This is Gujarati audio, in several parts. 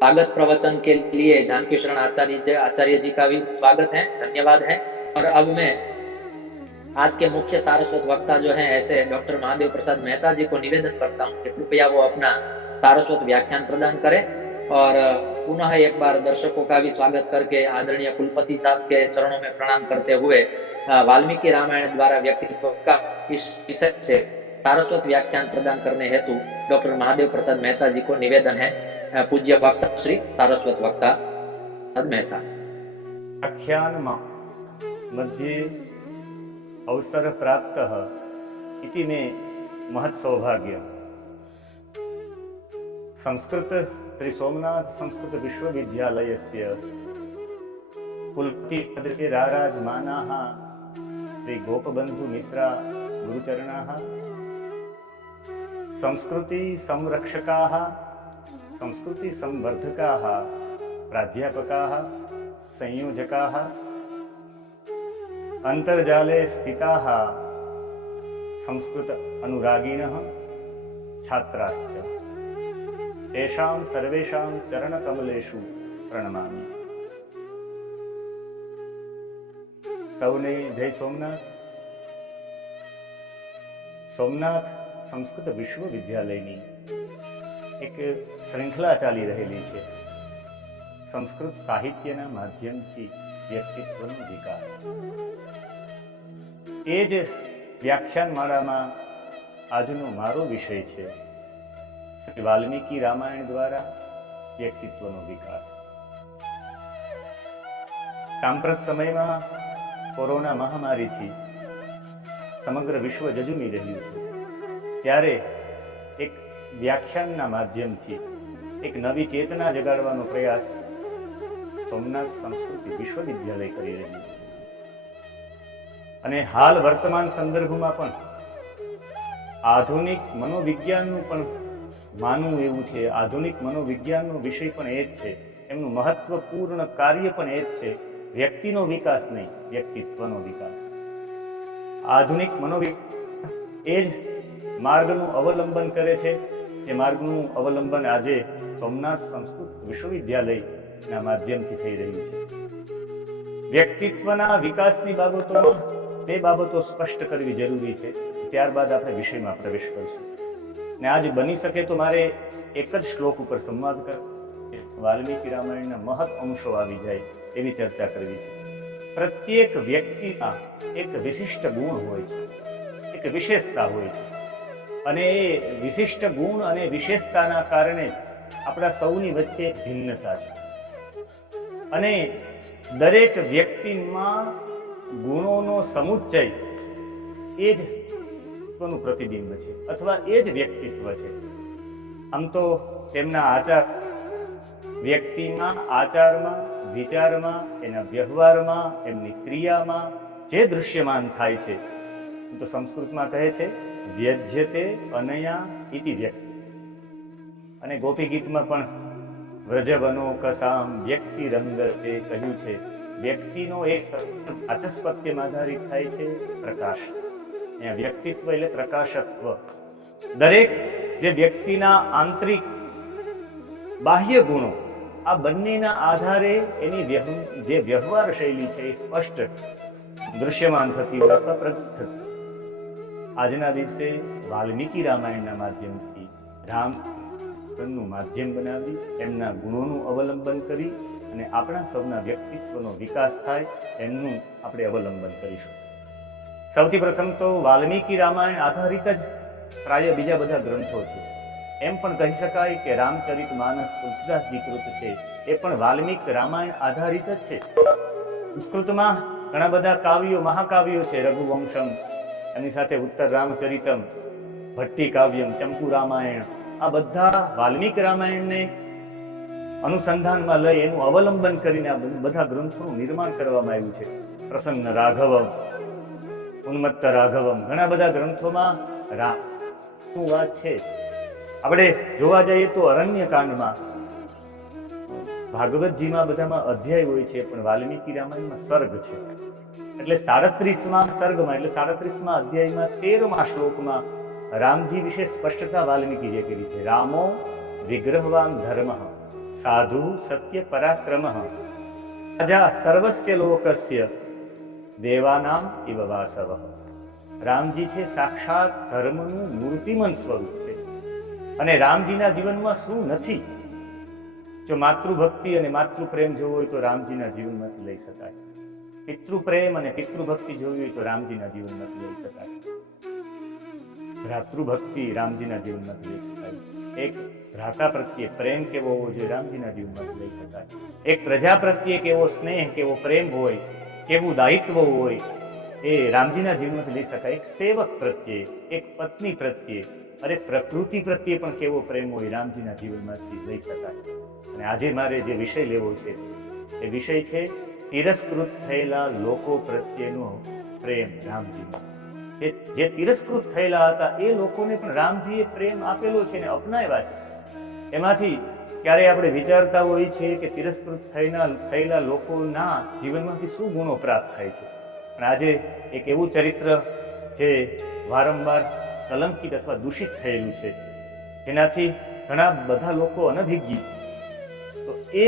स्वागत प्रवचन के लिए जानकी शरण आचार्य जी का भी स्वागत है, धन्यवाद है। और अब मैं आज के मुख्य सारस्वत वक्ता जो हैं ऐसे डॉक्टर महादेव प्रसाद मेहता जी को निवेदन करता हूँ कि कृपया वो अपना सारस्वत व्याख्यान प्रदान करें। और पुनः एक बार दर्शकों का भी स्वागत करके आदरणीय कुलपति साहब के चरणों में प्रणाम करते हुए वाल्मीकि रामायण द्वारा व्यक्तित्व का इस विषय से सारस्वत व्याख्यान प्रदान करने हेतु डॉक्टर महादेव प्रसाद मेहता जी को निवेदन है। पूज्य वक्ता श्री सारस्वत वक्ता मेहता। व्याख्यान मध्ये अवसर प्राप्तः इति मे महत् सौभाग्य। संस्कृत श्री सोमनाथ संस्कृत विश्वविद्यालयस्य कुलपति पदे राराजमानाः श्री गोपबन्धु मिश्रा गुरुचरणाः, संस्कृति संरक्षकाः, संस्कृति संवर्धकाः, प्राध्यापकाः, संयोजकाः, अंतर्जाले स्थिताः संस्कृत अनुरागिणः, छात्राश्च, तेषां सर्वेषां चरणकमलेषु प्रणमामि। सौने जय सोमनाथ। सोमनाथ संस्कृत विश्वविद्यालयની એક શ્રૃંખલા ચાલી રહેલી છે, સંસ્કૃત સાહિત્યના માધ્યમથી વ્યક્તિત્વનો વિકાસ। એ જ વ્યાખ્યાનમાળામાં આજનો મારો વિષય છે, શ્રી વાલ્મીકી રામાયણ દ્વારા વ્યક્તિત્વનો વિકાસ। સાંપ્રત સમયમાં કોરોના મહામારીથી સમગ્ર વિશ્વ જજુમી રહ્યું છે, ત્યારે એક વ્યાખ્યાનના માધ્યમથી એક નવી ચેતના જગાડવાનો પ્રયાસ સોમનાથ સંસ્કૃત વિશ્વવિદ્યાલય કરી રહ્યું છે। અને હાલ વર્તમાન સંદર્ભમાં પણ આધુનિક મનોવિજ્ઞાનનું પણ માનવું એવું છે, આધુનિક મનોવિજ્ઞાનનો વિષય પણ એ જ છે, એમનું મહત્વપૂર્ણ કાર્ય પણ એ જ છે, વ્યક્તિનો વિકાસ નહીં, વ્યક્તિત્વનો વિકાસ। આધુનિક મનોવિજ્ઞાન એ જ માર્ગનું અવલંબન કરે છે, એ માર્ગનું અવલંબન આજે સોમનાથ સંસ્કૃત વિશ્વવિદ્યાલયના માધ્યમથી થઈ રહ્યું છે। વ્યક્તિત્વના વિકાસની બાબતોમાં બે બાબતો સ્પષ્ટ કરવી જરૂરી છે, ત્યારબાદ આપણે વિષયમાં પ્રવેશ કરશું। ને આજ બની શકે તો મારે એક જ શ્લોક ઉપર સંવાદ કરવો, વાલ્મીકી રામાયણના મહৎ અંશો આવી જાય એવી ચર્ચા કરવી છે। પ્રત્યેક વ્યક્તિના એક વિશિષ્ટ ગુણ હોય છે, એક વિશેષતા હોય છે, અને એ વિશિષ્ટ ગુણ અને વિશેષતાના કારણે આપણા સૌની વચ્ચે એક ભિન્નતા છે। અને દરેક વ્યક્તિમાં ગુણોનો સમુચ્ચય એ જ વ્યક્તિત્વનું પ્રતિબિંબ છે, અથવા એ જ વ્યક્તિત્વ છે। આમ તો તેમના આચાર, વ્યક્તિમાં આચારમાં, વિચારમાં, એના વ્યવહારમાં, એમની ક્રિયામાં જે દૃશ્યમાન થાય છે, તો સંસ્કૃતમાં કહે છે વ્યજ્યતે અનયા ઇતિ વ્યક્તિ। અને ગોપી ગીતમાં પણ વ્રજવનો કસામ વ્યક્તિ રંગતે કહ્યું છે, વ્યક્તિનો એક વાચસ્પત્યમ આધારિત થાય છે પ્રકાશ। અહીંયા વ્યક્તિત્વ એટલે પ્રકાશત્વ। દરેક જે વ્યક્તિના આંતરિક બાહ્ય ગુણો, આ બંનેના આધારે એની જે વ્યવહાર શૈલી છે એ સ્પષ્ટ દૃશ્યમાન થતી હોય અથવા પ્રગટ થતી। આજના દિવસે વાલ્મીકી રામાયણના માધ્યમથી રામનું માધ્યમ બનાવી એમના ગુણોનું અવલંબન કરી અને આપણા સૌના વ્યક્તિત્વનો વિકાસ થાય એમનું આપણે અવલંબન કરીશું। સૌથી પ્રથમ તો વાલ્મીકી રામાયણ આધારિત જ પ્રાય બીજા બધા ગ્રંથો છે। એમ પણ કહી શકાય કે રામચરિત માનસ તુલસીદાસજી કૃત છે એ પણ વાલ્મીક રામાયણ આધારિત જ છે। સંસ્કૃતમાં ઘણા બધા કાવ્યો, મહાકાવ્યો છે, રઘુવંશમ, એની સાથે ઉત્તર રામચરિતમ, ભટ્ટી કાવ્યમ, ચંપુ રામાયણ, આ બધા વાલ્મીકી રામાયણને અનુસંધાનમાં લઈ એનું અવલંબન કરીને આ બધા ગ્રંથોનું નિર્માણ કરવામાં આવ્યું છે। પ્રસન્ન રાઘવમ, ઉન્મત્ત રાઘવમ, ઘણા બધા ગ્રંથોમાં રામની વાત છે। આપણે જોવા જઈએ તો અરણ્યકાંડમાં, ભાગવતજીમાં બધામાં અધ્યાય હોય છે, પણ વાલ્મીકી રામાયણમાં સર્ગ છે। એટલે 37મા સર્ગમાં એટલે 37મા અધ્યાયમાં 13મા શ્લોકમાં રામજી વિશે સ્પષ્ટતા વાલ્મીકીજીએ કરી છે। રામો વિગ્રહવાન ધર્મ સાધુ સત્ય પરાક્રમ રાજા સર્વસ્ય લોકસ્ય દેવાનામ ઇવ વાસવ. રામજી છે સાક્ષાત ધર્મનું મૂર્તિમંત સ્વરૂપ છે. અને રામજીના જીવનમાં શું નથી? જો માતૃભક્તિ અને માતૃપ્રેમ જોવો હોય તો રામજીના જીવનમાંથી લઈ શકાય. પિતૃપ્રેમ અને પિતૃભક્તિ જોવી હોય તો રામજીના જીવનમાંથી લઈ શકાય. ભ્રાતૃભક્તિ રામજીના જીવનમાંથી લઈ શકાય. એક ભ્રાતા પ્રત્યે પ્રેમ કેવો હોવો જોઈએ રામજીના જીવનમાંથી લઈ શકાય. એક પ્રજા પ્રત્યે કેવો સ્નેહ, કેવો પ્રેમ હોય, કેવું દાયિત્વ હોય એ રામજીના જીવનમાંથી લઈ શકાય. એક સેવક પ્રત્યે, એક પત્ની પ્રત્યે, અરે પ્રકૃતિ પ્રત્યે પણ કેવો પ્રેમ હોય રામજીના જીવનમાંથી લઈ શકાય. અને આજે મારે જે વિષય લેવો છે એ વિષય છે તિરસ્કૃત થયેલા લોકો પ્રત્યેનો પ્રેમ રામજીનો. જે તિરસ્કૃત થયેલા હતા એ લોકોને પણ રામજીએ પ્રેમ આપેલો છે ને અપનાવ્યા છે. એમાંથી ક્યારે આપણે વિચારતા હોઈએ છીએ કે તિરસ્કૃત થયેલા લોકોના જીવનમાંથી શું ગુણો પ્રાપ્ત થાય છે. પણ આજે એક એવું ચરિત્ર જે વારંવાર કલંકિત અથવા દૂષિત થયેલું છે, જેનાથી ઘણા બધા લોકો અનભિજ્ઞ, તો એ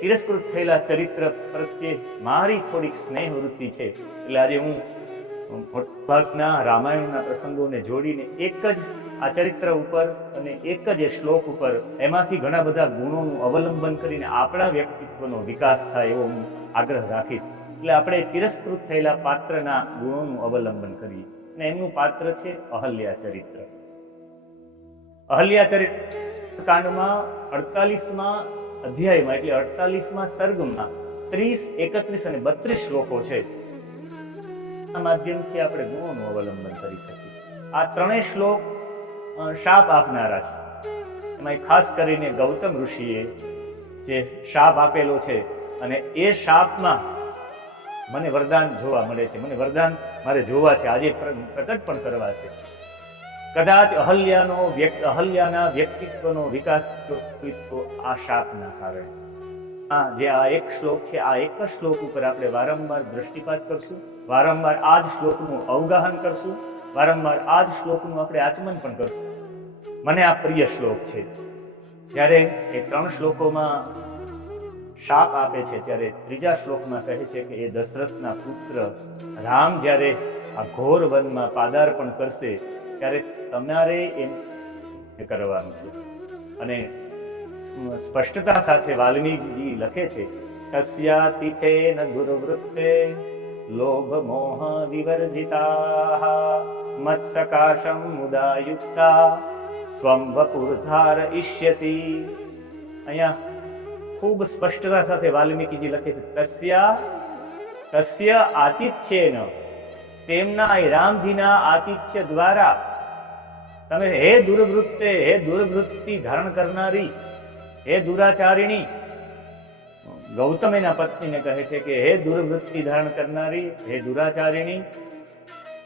તિરસ્કૃત થયેલા ચરિત્ર પ્રત્યે મારી થોડીક સ્નેહ વૃત્તિ છે. એટલે આજે હું મોટાભાગના રામાયણના પ્રસંગોને જોડીને એક જ આ ચરિત્ર ઉપર અને એક જ એ શ્લોક ઉપર એમાંથી ઘણા બધા ગુણોનું અવલંબન કરીને આપણા વ્યક્તિત્વનો વિકાસ થાય એવો હું આગ્રહ રાખીશ. એટલે આપણે તિરસ્કૃત થયેલા પાત્રના ગુણોનું અવલંબન કરીએ. અને એમનું પાત્ર છે અહલ્યા ચરિત્ર. અહલ્યા ચરિત્ર કાંડમાં 48મા અધ્યાયમાં એટલે 48મા સર્ગમાં 30, 31 અને 32 શ્લોકો છે. આ માધ્યમથી આપણે ગુણોનું અવલંબન કરી શકીએ. આ ત્રણેય શ્લોક શાપ આપનારા છે. એમાં ખાસ કરીને ગૌતમ ઋષિએ જે શાપ આપેલો છે અને એ શાપમાં મને વરદાન જોવા મળે છે. મને વરદાન મારે જોવા છે, આજે પ્રકટ પણ કરવા છે. કદાચ અહલ્યાના વ્યક્તિત્વનો વિકાસ તો આ શાપના કારણે. જે આ એક શ્લોક છે, આ એક જ શ્લોક ઉપર આપણે વારંવાર દ્રષ્ટિપાત કરશું, વારંવાર આ જ શ્લોકનું અવગાહન કરશું, વારંવાર આ જ શ્લોકનું આપણે આચમન પણ કરશું. મને આ પ્રિય શ્લોક છે. જ્યારે એ 3 શ્લોકોમાં શાપ આપે છે ત્યારે ત્રીજા શ્લોકમાં કહે છે કે એ દશરથના પુત્ર રામ જ્યારે આ ઘોર વનમાં પાદાર્પણ કરશે ત્યારે તમારે એમ કરવાનું છે. અને સ્પષ્ટતા સાથે વાલ્મીકજી લખે છે, તસ્યા તિથેન દુર્વૃત્તે લોભ મોહ વિવર્જિતાઃ મત્સકાશમ મુદાયુક્તા સ્વં વપુર્ધારયિષ્યસી. અહીંયા ખૂબ સ્પષ્ટતા સાથે વાલ્મીકીજી લખે છે, તસ્ય આતિથ્યેન, તેમના એ રામજીના આતિથ્ય દ્વારા તમે હે દુર્વૃત્તે, હે દુર્વૃત્તિ ધારણ કરનારી, હે દુરાચારિણી. ગૌતમ એના પત્નીને કહે છે કે હે દુર્વૃત્તિ ધારણ કરનારી, હે દુરાચારિણી,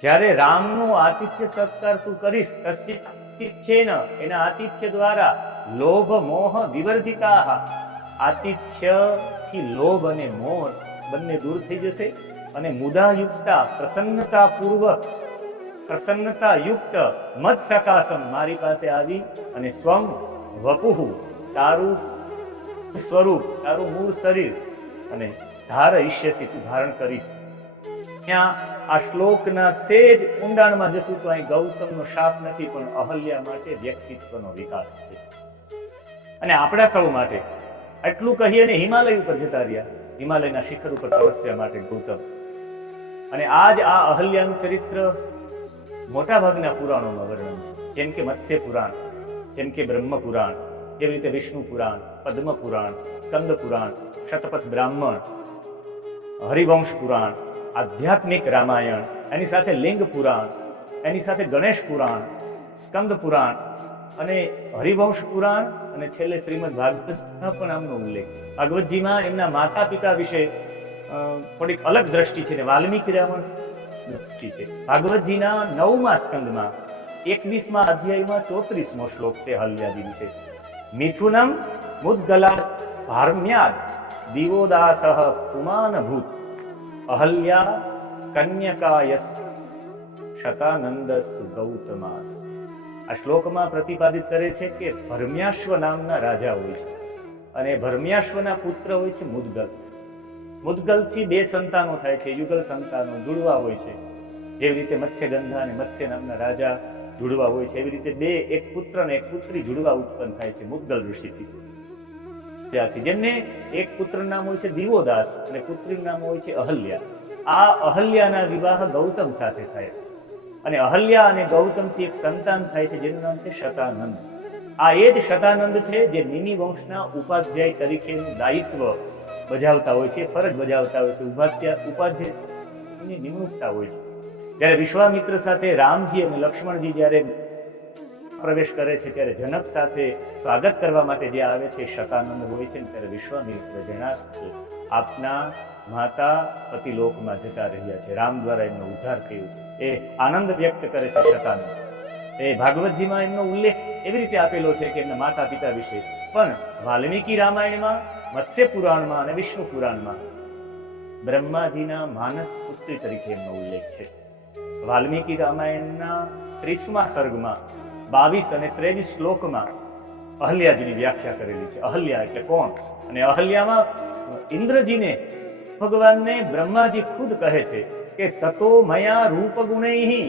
જ્યારે રામનું આતિથ્ય સત્કાર તું કરીશ, તસ્ય આતિથ્યેન, એના આતિથ્ય દ્વારા લોભ મોહ વિવર્જિતાઃ, આતિથ્યથી લોભ અને મોહ બંને દૂર થઈ જશે. અને મુદાયુક્તા, પ્રસન્નતા યુક્ત મત સકાશમ, મારી પાસે આવી અને સ્વમ વપુહુ, તારું સ્વરૂપ, તારું મૂળ શરીર અને ધારયિષ્યસી, તું ધારણ કરીશ. ત્યાં આ શ્લોકના સેજ ઊંડાણમાં જશું તો અહીં ગૌતમનો શાપ નથી, પણ અહલ્યા માટે વ્યક્તિત્વનો વિકાસ છે. અને આપણા સૌ માટે એટલું કહીએ ને હિમાલય ઉપર જતા રહ્યા, હિમાલયના શિખર ઉપર તપસ્યા માટે ગૌતમ. અને આજ આ અહલ્યાનું ચરિત્ર મોટા ભાગના પુરાણોમાં વર્ણન છે. જેમ કે મત્સ્ય પુરાણ, જેમ કે બ્રહ્મ પુરાણ, જેવી રીતે વિષ્ણુ પુરાણ, પદ્મ પુરાણ, સ્કંદ પુરાણ, શતપથ બ્રાહ્મણ, હરિવંશ પુરાણ, આધ્યાત્મિક રામાયણ, એની સાથે લિંગ પુરાણ, એની સાથે ગણેશ પુરાણ, સ્કંદ પુરાણ અને હરિવંશ પુરાણ, અને છેલ્લે શ્રીમદ ભાગવતમાં પણ આમનો ઉલ્લેખ છે. ભાગવતજીમાં એમના માતા પિતા વિશે થોડીક અલગ દ્રષ્ટિ છે ને વાલ્મીકી રામાયણ દ્રષ્ટિ છે. ભાગવતજીના 9મા સ્કંદમાં 21મા અધ્યાયમાં 34મો શ્લોક છે અહલ્યાજી વિશે. મિથુનમ મુદ્ગલા ભારમ્યાદ દિવોદાસઃ પુમાનભૂત અહલ્યા કન્યકાયસ શતાનંદસ્તુ ગૌતમા. આ શ્લોકમાં પ્રતિપાદિત કરે છે કે ભરમ્યાશ્વ નામના રાજા હોય છે. અને ભરમ્યાશ્વના પુત્ર હોય છે મુદગલ. મુદગલથી 2 સંતાનો થાય છે, યુગલ સંતાનો, જુડવા હોય છે. જેવી રીતે મત્સ્યગંધા અને મત્સ્ય નામના રાજા જુડવા હોય છે, એવી રીતે એક પુત્ર અને એક પુત્રી જુડવા ઉત્પન્ન થાય છે મુદગલ ઋષિથી. ત્યાંથી જેમને એક પુત્રનું નામ હોય છે દિવોદાસ અને પુત્રીનું નામ હોય છે અહલ્યા. આ અહલ્યાના વિવાહ ગૌતમ સાથે થાય અને અહલ્યા અને ગૌતમથી એક સંતાન થાય છે જેનું નામ છે શતાનંદ. આ એ જ શતાનંદ છે જે નિમિ વંશના ઉપાધ્યાય તરીકેનું દાયિત્વ બજાવતા હોય છે, ફરજ બજાવતા હોય છે, ઉપાધ્યાયની નિમણૂકતા હોય છે. જ્યારે વિશ્વામિત્ર સાથે રામજી અને લક્ષ્મણજી જ્યારે પ્રવેશ કરે છે ત્યારે જનક સાથે સ્વાગત કરવા માટે જે આવે છે શતાનંદ હોય છે, ત્યારે વિશ્વામિત્ર જણાવે છે આપના માતા પતિલોકમાં જતા રહ્યા છે, રામ દ્વારા એમનો ઉદ્ધાર થયો છે. એ આનંદ વ્યક્ત કરે છે શતાનંદ. એ ભાગવતજીમાં એમનો ઉલ્લેખ એવી રીતે આપેલો છે કે એમના માતા પિતા વિશે, પણ વાલ્મીકી રામાયણમાં, મત્સ્ય પુરાણમાં અને વિષ્ણુ પુરાણમાં બ્રહ્માજીના માનસ પુત્રી તરીકે એમનો ઉલ્લેખ છે. વાલ્મીકી રામાયણના 30મા સર્ગમાં 22 અને 23 શ્લોકમાં અહલ્યાજીની વ્યાખ્યા કરેલી છે. અહલ્યા એટલે કોણ? અને અહલ્યામાં ઇન્દ્રજીને, ભગવાનને બ્રહ્માજી ખુદ કહે છે કે તતો મયા રૂપ ગુણૈહિ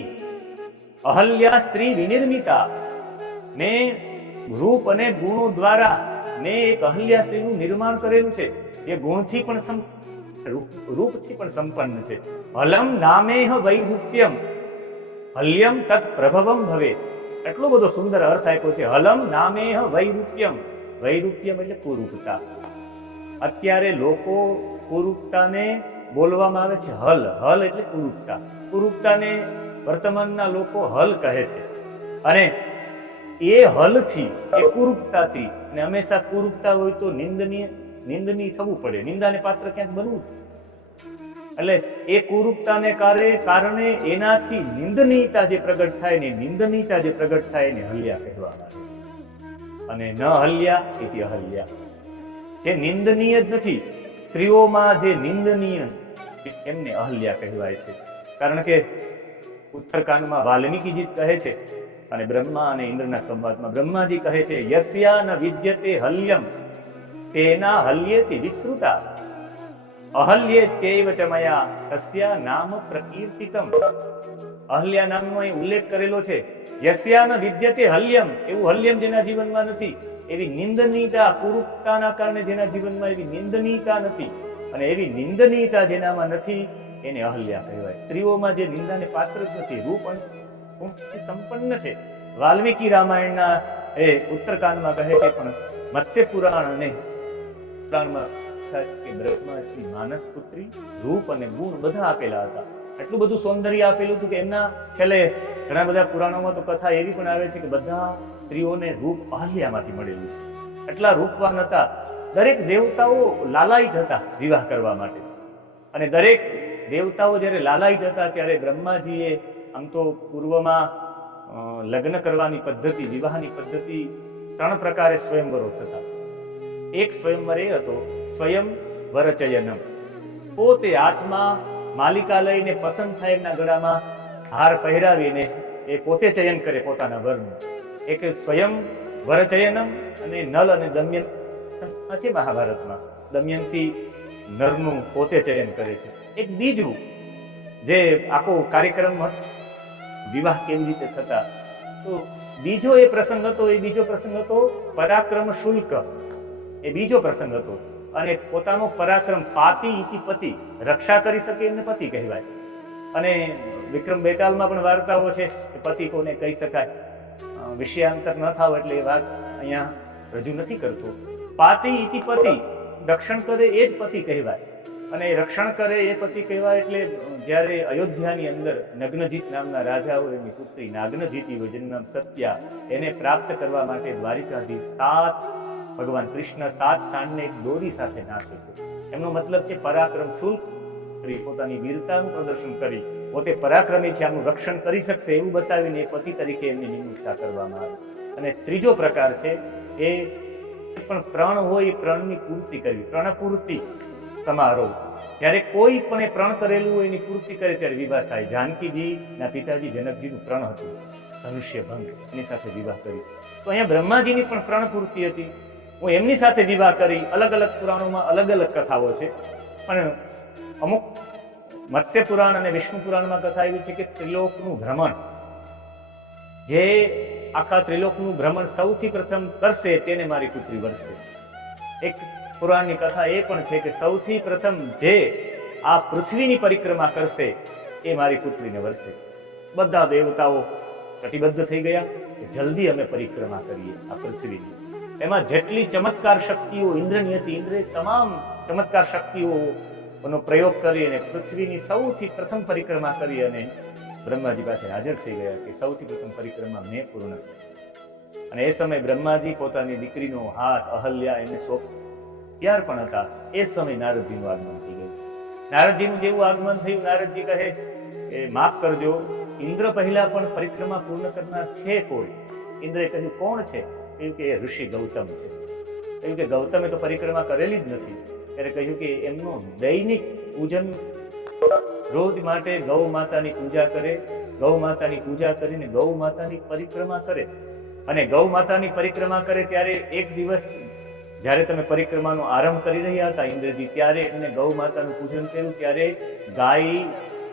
અહલ્યા સ્ત્રી વિનિર્મિતા. મેં રૂપ અને ગુણો દ્વારા મેં એક અહલ્યા સ્ત્રીનું નિર્માણ કરેલું છે જે ગુણથી પણ રૂપથી પણ સંપન્ન છે. હલમ નામેહ વૈરૂપ્યમ હલ્યમ તત પ્રભવમ ભવેત. એટલો બધો સુંદર અર્થ આપ્યો છે. હલમ નામેહ વૈરૂપ્યમ. વૈરૂપ્યમ એટલે કુરૂપતા. અત્યારે લોકો કુરૂપતાને બોલવામાં આવે છે હલ. હલ એટલે કુરૂપતા. કુરૂપતાને વર્તમાનના લોકો હલ કહે છે. અને એ હલથી, એ કુરૂપતાથી, અને હંમેશા કુરૂપતા હોય તો નિંદનીય થવું પડે, નિંદાને પાત્ર ક્યાંક બનવું. એટલે એ કુરૂપતાને કારણે એનાથી નિંદનીયતા જે પ્રગટ થાય ને, નિંદનીયતા જે પ્રગટ થાય એને હલ્યા કહેવામાં આવે છે. અને ન હલ્યા ઇતિ અહલ્યા. જે નિંદનીય જ નથી, સ્ત્રીઓમાં જે નિંદનીય એમને અહલ્યા કહેવાય છે. કારણ કે ઉત્તરકાંડમાં વાલ્મીકીજી કહે છે અને બ્રહ્મા અને ઇન્દ્રના સંવાદમાં બ્રહ્માજી કહે છે યસ્યા ન વિદ્યતે હલ્યમ તેના હલ્યેતિ વિસ્તૃતા અહલ્યે ચૈવ ચ મયા તસ્યા નામ પ્રકીર્તિતમ. અહલ્યા નામનો અહીં ઉલ્લેખ કરેલો છે. યસ્યા ન વિદ્યતે હલ્યમ, એવું હલ્યમ જેના જીવનમાં નથી, એવી નિંદનીયતા, કુરૂપતાના કારણે જેના જીવનમાં એવી નિંદનીયતા નથી, અને એવી નિંદનીયતા જેનામાં નથી એને અહલ્યા કહેવાય. સ્ત્રીઓમાં જે નિંદાને પાત્ર જ નથી, રૂપ સંપન્ન છે. વાલ્મીકી રામાયણના એ ઉત્તરકાંડમાં કહે છે, પણ મત્સ્ય પુરાણ અને પુરાણમાં કે બ્રહ્માજી માનસ પુત્રી, રૂપ અને ગુણ બધા આપેલા હતા. એટલું બધું સૌંદર્ય આપેલું હતું કે એમના છેલ્લે ઘણા બધા પુરાણોમાં તો કથા એવી પણ આવે છે કે બધા સ્ત્રીઓને રૂપ અહલ્યામાંથી મળેલું છે. એટલા રૂપવાન હતા. દરેક દેવતાઓ લાલાયિત હતા વિવાહ કરવા માટે. અને દરેક દેવતાઓ જ્યારે લાલાયિત હતા ત્યારે બ્રહ્માજીએ આમ તો પૂર્વમાં લગ્ન કરવાની પદ્ધતિ, વિવાહની પદ્ધતિ 3 પ્રકારે સ્વયંવરો થતા. એક સ્વયંવર એ હતો સ્વયં વરચયનમ. પોતે હાથમાં માલિકા લઈને પસંદ થાય એમના ગળામાં હાર પહેરાવીને એ પોતે ચયન કરે પોતાના વરનું. એક સ્વયં વરચયનમ અને નલ અને દમયંતી છે મહાભારતમાં. દમયંતી નરનું પોતે ચયન કરે છે. એક બીજું જે આખો કાર્યક્રમ વિવાહ કેવી રીતે થતા, તો બીજો એ પ્રસંગ હતો, એ બીજો પ્રસંગ હતો પરાક્રમ શુલ્ક. એ બીજો પ્રસંગ હતો. અને પોતાનો પરાક્રમ, પાતિ ઇતિ પતિ, રક્ષા કરી શકે એમને પતિ કહેવાય. અને વિક્રમ બેતાલમાં પણ વાર્તાઓ છે કે પતિ કોને કહી શકાય, વિષયાંતર ન થાવ એટલે એ વાત અહીંયા રજૂ નથી કરતો. પાતિ ઇતિ પતિ, રક્ષણ કરે એ જ પતિ કહેવાય. અને રક્ષણ કરે એ પતિ કહેવાય. એટલે જ્યારે અયોધ્યાની અંદર નગ્નજીત નામના રાજાઓ એની પુત્રી નાગ્નજીતી હોય, જેનું નામ સત્યા, એને પ્રાપ્ત કરવા માટે દ્વારિકાધીશ ભગવાન કૃષ્ણ 7 સાંડને એક દોરી સાથે નાખે છે. એમનો મતલબ છે પરાક્રમ શુલ્ક કરી, પોતાની વીરતાનું પ્રદર્શન કરી, પોતે પરાક્રમી છે, આનું રક્ષણ કરી શકશે એવું બતાવીને એ પતિ તરીકે એમની નિમણૂકતા કરવામાં આવી. અને ત્રીજો પ્રકાર છે એ પણ પ્રણ હોય એ પ્રણની પૂર્તિ કરવી, પ્રણપૂર્તિ સમારોહ. જ્યારે કોઈ પણ એ પ્રણ કરેલું હોય એની પૂર્તિ કરે ત્યારે વિવાહ થાય. જાનકીજીના પિતાજી જનકજીનું પ્રણ હતું ધનુષ્ય ભંગ, એની સાથે વિવાહ કરી છે. તો અહીંયા બ્રહ્માજીની પણ પ્રણ પૂર્તિ હતી. હું એમની સાથે વિવાહ કરી. અલગ અલગ પુરાણોમાં અલગ અલગ કથાઓ છે, પણ અમુક મત્સ્ય પુરાણ અને વિષ્ણુ પુરાણમાં કથા એવી છે કે ત્રિલોકનું ભ્રમણ, જે આખા ત્રિલોકનું ભ્રમણ સૌથી પ્રથમ કરશે તેને મારી પુત્રી વરસે. એક પુરાણની કથા એ પણ છે કે સૌથી પ્રથમ જે આ પૃથ્વીની પરિક્રમા કરશે એ મારી પુત્રીને વરસે. બધા દેવતાઓ કટિબદ્ધ થઈ ગયા કે જલ્દી અમે પરિક્રમા કરીએ આ પૃથ્વીની. એમાં જેટલી ચમત્કાર શક્તિઓ ઇન્દ્રની હતી, ઇન્દ્રે તમામ ચમત્કાર શક્તિઓનો પ્રયોગ કરી અને પૃથ્વીની સૌથી પ્રથમ પરિક્રમા કરી અને બ્રહ્માજી પાસે હાજર થઈ ગયા કે સૌથી પ્રથમ પરિક્રમા મેં પૂર્ણ કરી. અને એ સમયે બ્રહ્માજી પોતાની દીકરીનો હાથ અહલ્યા એને ત્યાર પણ હતા. એ સમયે નારદજીનું આગમન થઈ ગયું. નારદજીનું જેવું આગમન થયું, નારદજી કહે કે માફ કરજો, ઇન્દ્ર પહેલા પણ પરિક્રમા પૂર્ણ કરનાર છે કોઈ? ઇન્દ્રે કહ્યું કોણ છે? કહ્યું કે એ ઋષિ ગૌતમ છે. કહ્યું કે ગૌતમે તો પરિક્રમા કરેલી જ નથી. ત્યારે કહ્યું કે એમનું દૈનિક પૂજન, રોજ માટે ગૌ માતાની પૂજા કરે, ગૌ માતાની પૂજા કરીને ગૌ માતાની પરિક્રમા કરે. અને ગૌ માતાની પરિક્રમા કરે ત્યારે એક દિવસ જ્યારે તમે પરિક્રમાનો આરંભ કરી રહ્યા હતા ઇન્દ્રજી, ત્યારે એમને ગૌ માતાનું પૂજન કર્યું. ત્યારે ગાય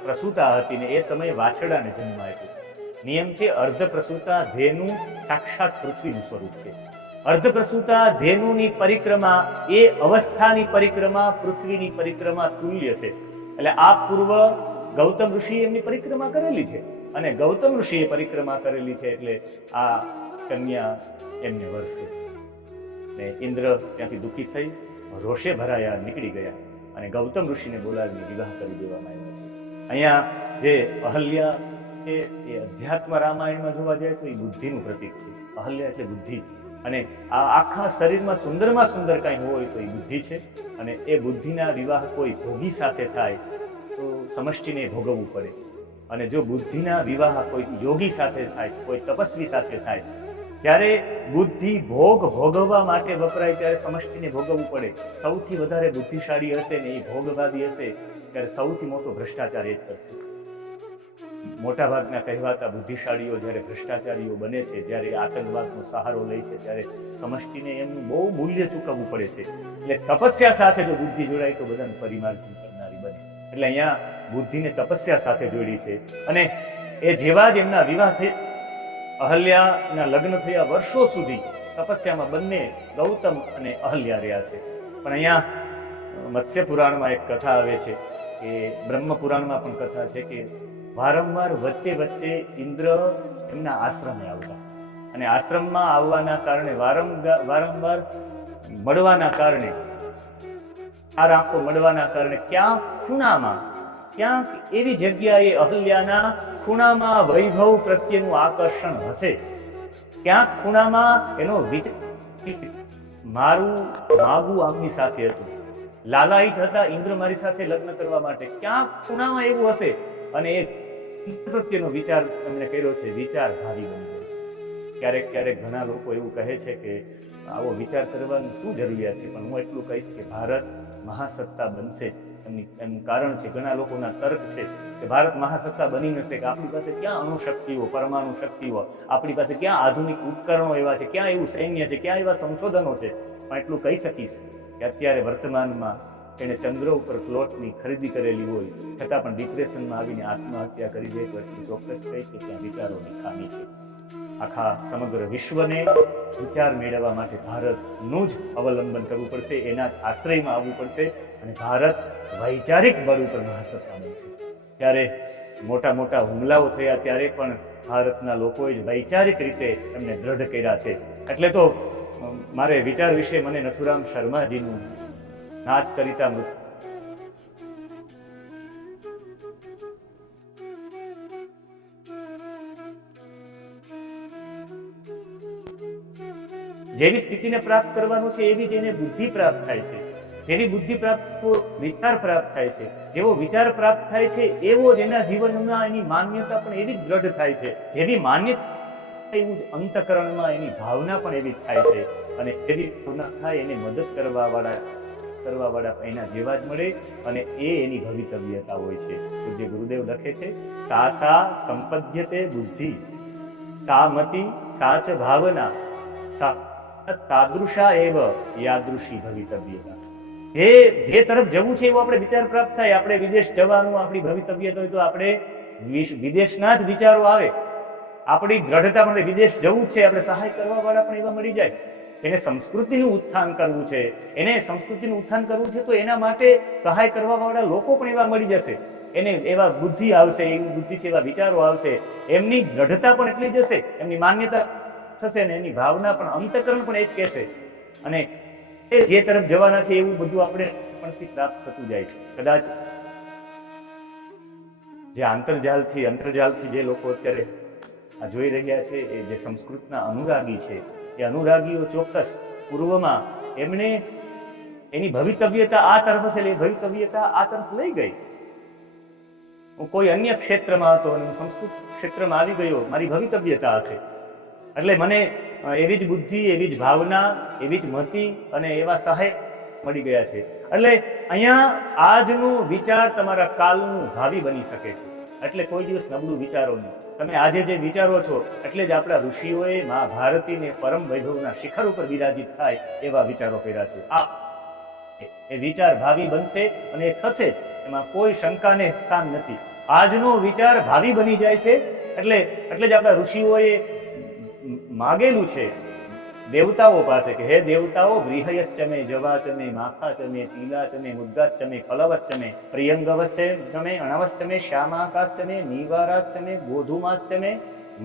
પ્રસૂતા હતી ને એ સમયે વાછડાને જન્મ આપ્યો. નિયમ છે અર્ધ પ્રસૂતા ધેનુ સાક્ષાત પૃથ્વીનું સ્વરૂપ છે. અર્ધ પ્રસૂતા ધેનુની પરિક્રમા એ અવસ્થાની પરિક્રમા પૃથ્વીની પરિક્રમા તુલ્ય છે. એટલે આ પૂર્વ ગૌતમ ઋષિએ એમની પરિક્રમા કરેલી છે અને ગૌતમ ઋષિએ પરિક્રમા કરેલી છે એટલે આ કન્યા એમને વરસે. ને ઇન્દ્ર ત્યાંથી દુઃખી થઈ રોષે ભરાયા નીકળી ગયા અને ગૌતમ ઋષિને બોલાવીને વિવાહ કરી દેવામાં આવ્યા છે. અહીંયા જે અહલ્યા એ અધ્યાત્મ રામાયણમાં જોવા જાય તો એ બુદ્ધિનું પ્રતીક છે. અહલ્યા એટલે બુદ્ધિ, અને આ આખા શરીરમાં સુંદરમાં સુંદર કાંઈ હોય તો એ બુદ્ધિ છે. અને એ બુદ્ધિના વિવાહ કોઈ ભોગી સાથે થાય તો સમષ્ટિને ભોગવવું પડે, અને જો બુદ્ધિના વિવાહ કોઈ યોગી સાથે થાય, કોઈ તપસ્વી સાથે થાય, ત્યારે બુદ્ધિ ભોગવવા માટે વપરાય ત્યારે સમષ્ટિને ભોગવવું પડે. સૌથી વધારે બુદ્ધિશાળી હશે ને એ ભોગવાદી હશે ત્યારે સૌથી મોટો ભ્રષ્ટાચાર એ જ કરશે. મોટા ભાગના કહેવાતા બુદ્ધિશાળીઓ જ્યારે ભ્રષ્ટાચારીઓ બને છે, જ્યારે આતંકવાદનો સહારો લે છે, ત્યારે સમષ્ટિને એમનું બહુ મૂલ્ય ચૂકવવું પડે છે. એટલે તપસ્યા સાથે જો બુદ્ધિ જોડાય તો બધાને પરિમાર્જન કરનારી બને. એટલે અહીંયા બુદ્ધિને તપસ્યા સાથે જોડી છે. અને એ જેવા જ એમના વિવાહ થઈ, અહલ્યાના લગ્ન થયા વર્ષો સુધી તપસ્યામાં બંને ગૌતમ અને અહલ્યા રહ્યા છે. પણ અહીંયા મત્સ્ય પુરાણમાં એક કથા આવે છે કે બ્રહ્મ પુરાણમાં પણ કથા છે કે વારંવાર વચ્ચે વચ્ચે ઇન્દ્ર એમના આશ્રમે આવતા, અને આશ્રમમાં આવવાના કારણે વારંવાર મળવાના કારણે, આ આંખો મળવાના કારણે ક્યાંક ખૂણામાં, ક્યાંક એવી જગ્યાએ અહલ્યાના ખૂણામાં વૈભવ પ્રત્યેનું આકર્ષણ હશે, ક્યાંક ખૂણામાં એનો વિચાર, મારું માગું આમની સાથે હતું, લાલાયિત હતા ઇન્દ્ર મારી સાથે લગ્ન કરવા માટે, ક્યાંક ખૂણામાં એવું હશે. અને એ પ્રત્યેનો વિચાર એમણે કર્યો છે, વિચાર ભારી બની જાય છે. ક્યારેક ક્યારેક ઘણા લોકો એવું કહે છે કે આવો વિચાર કરવાની શું જરૂરિયાત છે, પણ હું એટલું કહીશ કે ભારત મહાસત્તા બનશે એનું કારણ છે, ઘણા લોકોના તર્ક છે કે ભારત મહાસત્તા બની નશે કે આપણી પાસે ક્યાં અણુશક્તિઓ, પરમાણુ શક્તિઓ, આપણી પાસે ક્યાં આધુનિક ઉપકરણો એવા છે, ક્યાં એવું સૈન્ય છે, ક્યાં એવા સંશોધનો છે. પણ એટલું કહી શકીશ કે અત્યારે વર્તમાનમાં એને ચંદ્ર ઉપર પ્લોટની ખરીદી કરેલી હોય છતાં પણ ડિપ્રેશનમાં આવીને આત્મહત્યા કરી દે તો એટલું ચોક્કસ કહી કે ત્યાં વિચારોની ખામી છે. આખા સમગ્ર વિશ્વને વિચાર મેળવવા માટે ભારતનું જ અવલંબન કરવું પડશે, એના જ આશ્રયમાં આવવું પડશે, અને ભારત વૈચારિક બળ ઉપર મહાસત્તા બનશે. ત્યારે મોટા મોટા હુમલાઓ થયા ત્યારે પણ ભારતના લોકોએ જ વૈચારિક રીતે એમને દ્રઢ કર્યા છે. એટલે તો મારે વિચાર વિશે મને નથુરામ શર્માજીનું નાથ ચરિતામૃત જેવી સ્થિતિને પ્રાપ્ત કરવાનું છે એવી જ એને બુદ્ધિ પ્રાપ્ત થાય છે. જેવી બુદ્ધિ પ્રાપ્ત વિચાર પ્રાપ્ત થાય છે, જેવો વિચાર પ્રાપ્ત થાય છે એવો જ એના જીવનમાં એની માન્યતા પણ એવી જ દ્રઢ થાય છે. જેવી માન્યતા એવું જ અંતકરણમાં એની ભાવના પણ એવી થાય છે, અને એવી ભાવના થાય એને મદદ કરવા વાળા એના જેવા જ મળે, અને એ એની ભવિતવ્યતા હોય છે. પૂજ્ય ગુરુદેવ લખે છે, સા સંપદ્યતે બુદ્ધિ, સા મતિ, સાચ ભાવના, સા તાદૃશા એવ યાદૃશી ભવિતવ્યતા. જે તરફ જવું છે એવો આપણે વિચાર પ્રાપ્ત થાય. આપણે વિદેશ જવાનું આપણી ભવિતવ્યતા હોય તો આપણે વિદેશના જ વિચારો આવે. આપણી દ્રઢતા પણ વિદેશ જવું છે, આપણે સહાય કરવા વાળા પણ એવા મળી જાય. એને સંસ્કૃતિનું ઉત્થાન કરવું છે, એને સંસ્કૃતિનું ઉત્થાન કરવું છે તો એના માટે સહાય કરવા વાળા લોકો પણ એવા મળી જશે. એને એવા બુદ્ધિ આવશે, એવી બુદ્ધિથી એવા વિચારો આવશે, એમની દ્રઢતા પણ એટલી જશે, એમની માન્યતા થશે ને એની ભાવના પણ, અંતકરણ પણ એ જ કહેશે. અને જે તરફ જવાના છે એવું બધું આપણે પણ પ્રાપ્ત થતું જાય છે. કદાચ જે અંતરજાલથી જે લોકો અત્યારે આ જોઈ રહ્યા છે, એ જે સંસ્કૃતના અનુરાગી છે, એ અનુરાગીઓ ચોક્કસ પૂર્વમાં એમણે એની ભવિતવ્યતા આ તરફ હશે, એ ભવિતવ્યતા આ તરફ લઈ ગઈ. હું કોઈ અન્ય ક્ષેત્રમાં હતો અને હું સંસ્કૃત ક્ષેત્રમાં આવી ગયો, મારી ભવિતવ્યતા હશે એટલે મને એવી જ બુદ્ધિ, એવી જ ભાવના, એવી જ મતિ અને એવા સહાય મળી ગયા છે. એટલે અહીંયા આજનું વિચાર તમારા કાલનું ભાવિ બની શકે છે. એટલે કોઈ દિવસ નબળું વિચારો નહીં. તમે આજે જે વિચારો છો એટલે જ આપણા ઋષિઓએ મહાભારતીને પરમ વૈભવના શિખર ઉપર વિરાજિત થાય એવા વિચારો કર્યા છે. એ વિચાર ભાવિ બનશે અને એ થશે જ, એમાં કોઈ શંકાને સ્થાન નથી. આજનો વિચાર ભાવિ બની જાય છે એટલે જ આપણા ઋષિઓએ માગેલું છે દેવતાઓ પાસે કે હે દેવતાઓ, ગૃહયશ્ચમે, જવાચમે, માખાચમે, તિલાચમે, મુદ્ગાશ્ચમે, ફલવશ્ચમે, પ્રિયંગવશ્ચમે, અણવશ્ચમે, શ્યામાકાશ્ચમે, નીવારાશ્ચમે, ગોધુમાશ્ચમે,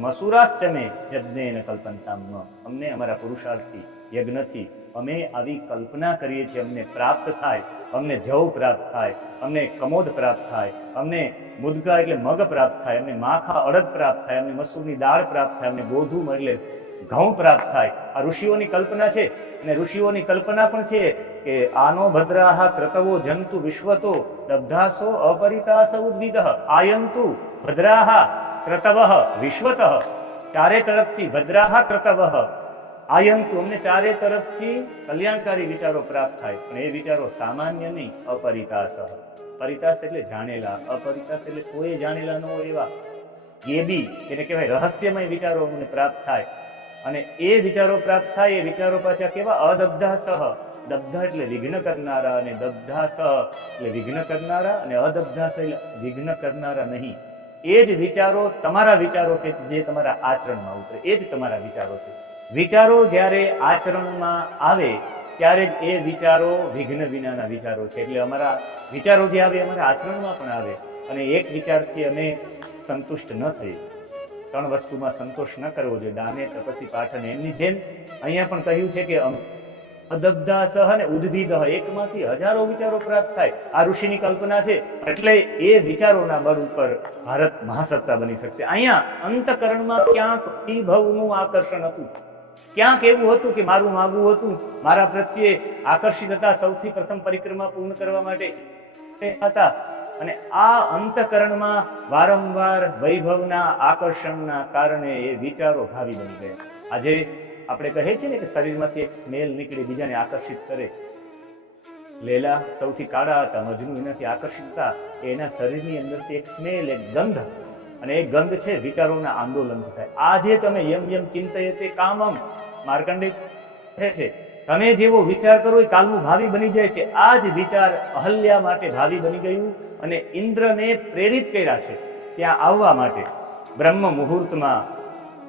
મસુરાશ્ચમે, યજ્ઞેન કલ્પનતામ. અમને અમારા પુરુષાર્થથી, યજ્ઞથી અમે આવી કલ્પના કરીએ છીએ, અમને પ્રાપ્ત થાય, અમને જવ પ્રાપ્ત થાય, અમને કમોદ પ્રાપ્ત થાય, અમને મુદગા એટલે મગ પ્રાપ્ત થાય, અમને માખા અડદ પ્રાપ્ત થાય, અમને મસૂરની દાળ પ્રાપ્ત થાય, અમને ગોધુમ એટલે ઘઉં પ્રાપ્ત થાય. આ ઋષિઓની કલ્પના છે. અને ઋષિઓની કલ્પના પણ છે કે આનો ભદ્રાહ ક્રતવો જંતુ વિશ્વતો દબ્ધાસો અપરિતાસ ઉદ્વિદઃ આયંતુ ભદ્રાહ ક્રતવઃ વિશ્વતઃ. ચારે તરફથી ભદ્રાહ ક્રતવઃ આયંતુ, અમને ચારે તરફથી કલ્યાણકારી વિચારો પ્રાપ્ત થાય. પણ એ વિચારો સામાન્ય નહીં, અપરિતાસ. પરિતાસ એટલે જાણેલા, અપરિતાસ એટલે કોઈ જાણેલા ન હોય એવા ગેબી, એને કહેવાય રહસ્યમય વિચારો અમને પ્રાપ્ત થાય. અને એ વિચારો પ્રાપ્ત થાય, એ વિચારો પાછા કેવા અદબ્ધા સહ. દબ્ધ એટલે વિઘ્ન કરનારા, અને દબ્ધા સહ એટલે વિઘ્ન કરનારા, અને અદબ્ધા સહ એટલે વિઘ્ન કરનારા નહીં. એ જ વિચારો તમારા વિચારો છે જે તમારા આચરણમાં ઉતરે. એ જ તમારા વિચારો છે. વિચારો જ્યારે આચરણમાં આવે ત્યારે જ એ વિચારો વિઘ્ન વિનાના વિચારો છે. એટલે અમારા વિચારો જે આવે અમારા આચરણમાં પણ આવે. અને એક વિચારથી અમે સંતુષ્ટ ન થઈ. ત્રણ વસ્તુમાં સંતોષ ન કરવો જોઈએ, દાને, તપસી, પાઠન. એમની જેમ અહીંયા પણ કહ્યું છે કે અદબ્ધા સહ અને ઉદ્ભિદ, એકમાંથી હજારો વિચારો પ્રાપ્ત થાય. આ ઋષિની કલ્પના છે. એટલે એ વિચારોના બળ ઉપર ભારત મહાસત્તા બની શકશે. અહીંયા અંતકરણમાં ક્યાંક વિભવનું આકર્ષણ હતું, ક્યાંક એવું હતું કે મારું માગવું હતું, મારા પ્રત્યે આકર્ષિત હતા, સૌથી પ્રથમ પરિક્રમા પૂર્ણ કરવા માટે હતા. અને આ અંતકરણમાં વારંવાર વૈભવના આકર્ષણના કારણે એ વિચારો ભાવિ બની ગયા. આજે આપણે કહે છે ને કે શરીરમાંથી એક સ્મેલ નીકળે, બીજાને આકર્ષિત કરે. લેલા સૌથી કાળા હતા, મજનુ એનાથી આકર્ષિત હતા. એના શરીરની અંદરથી એક સ્મેલ, એક ગંધ, અને એ ગંધ છે વિચારોના આંદોલન થાય. આજે તમે યમ યમ ચિંતયતે કામમ, માર્કંડેય કહે છે, તમે જેવો વિચાર કરો એ કાલનું ભાવિ બની જાય છે. આ જ વિચાર અહલ્યા માટે ભાવિ બની ગયું અને ઇન્દ્રને પ્રેરિત કર્યા છે ત્યાં આવવા માટે. બ્રહ્મ મુહૂર્તમાં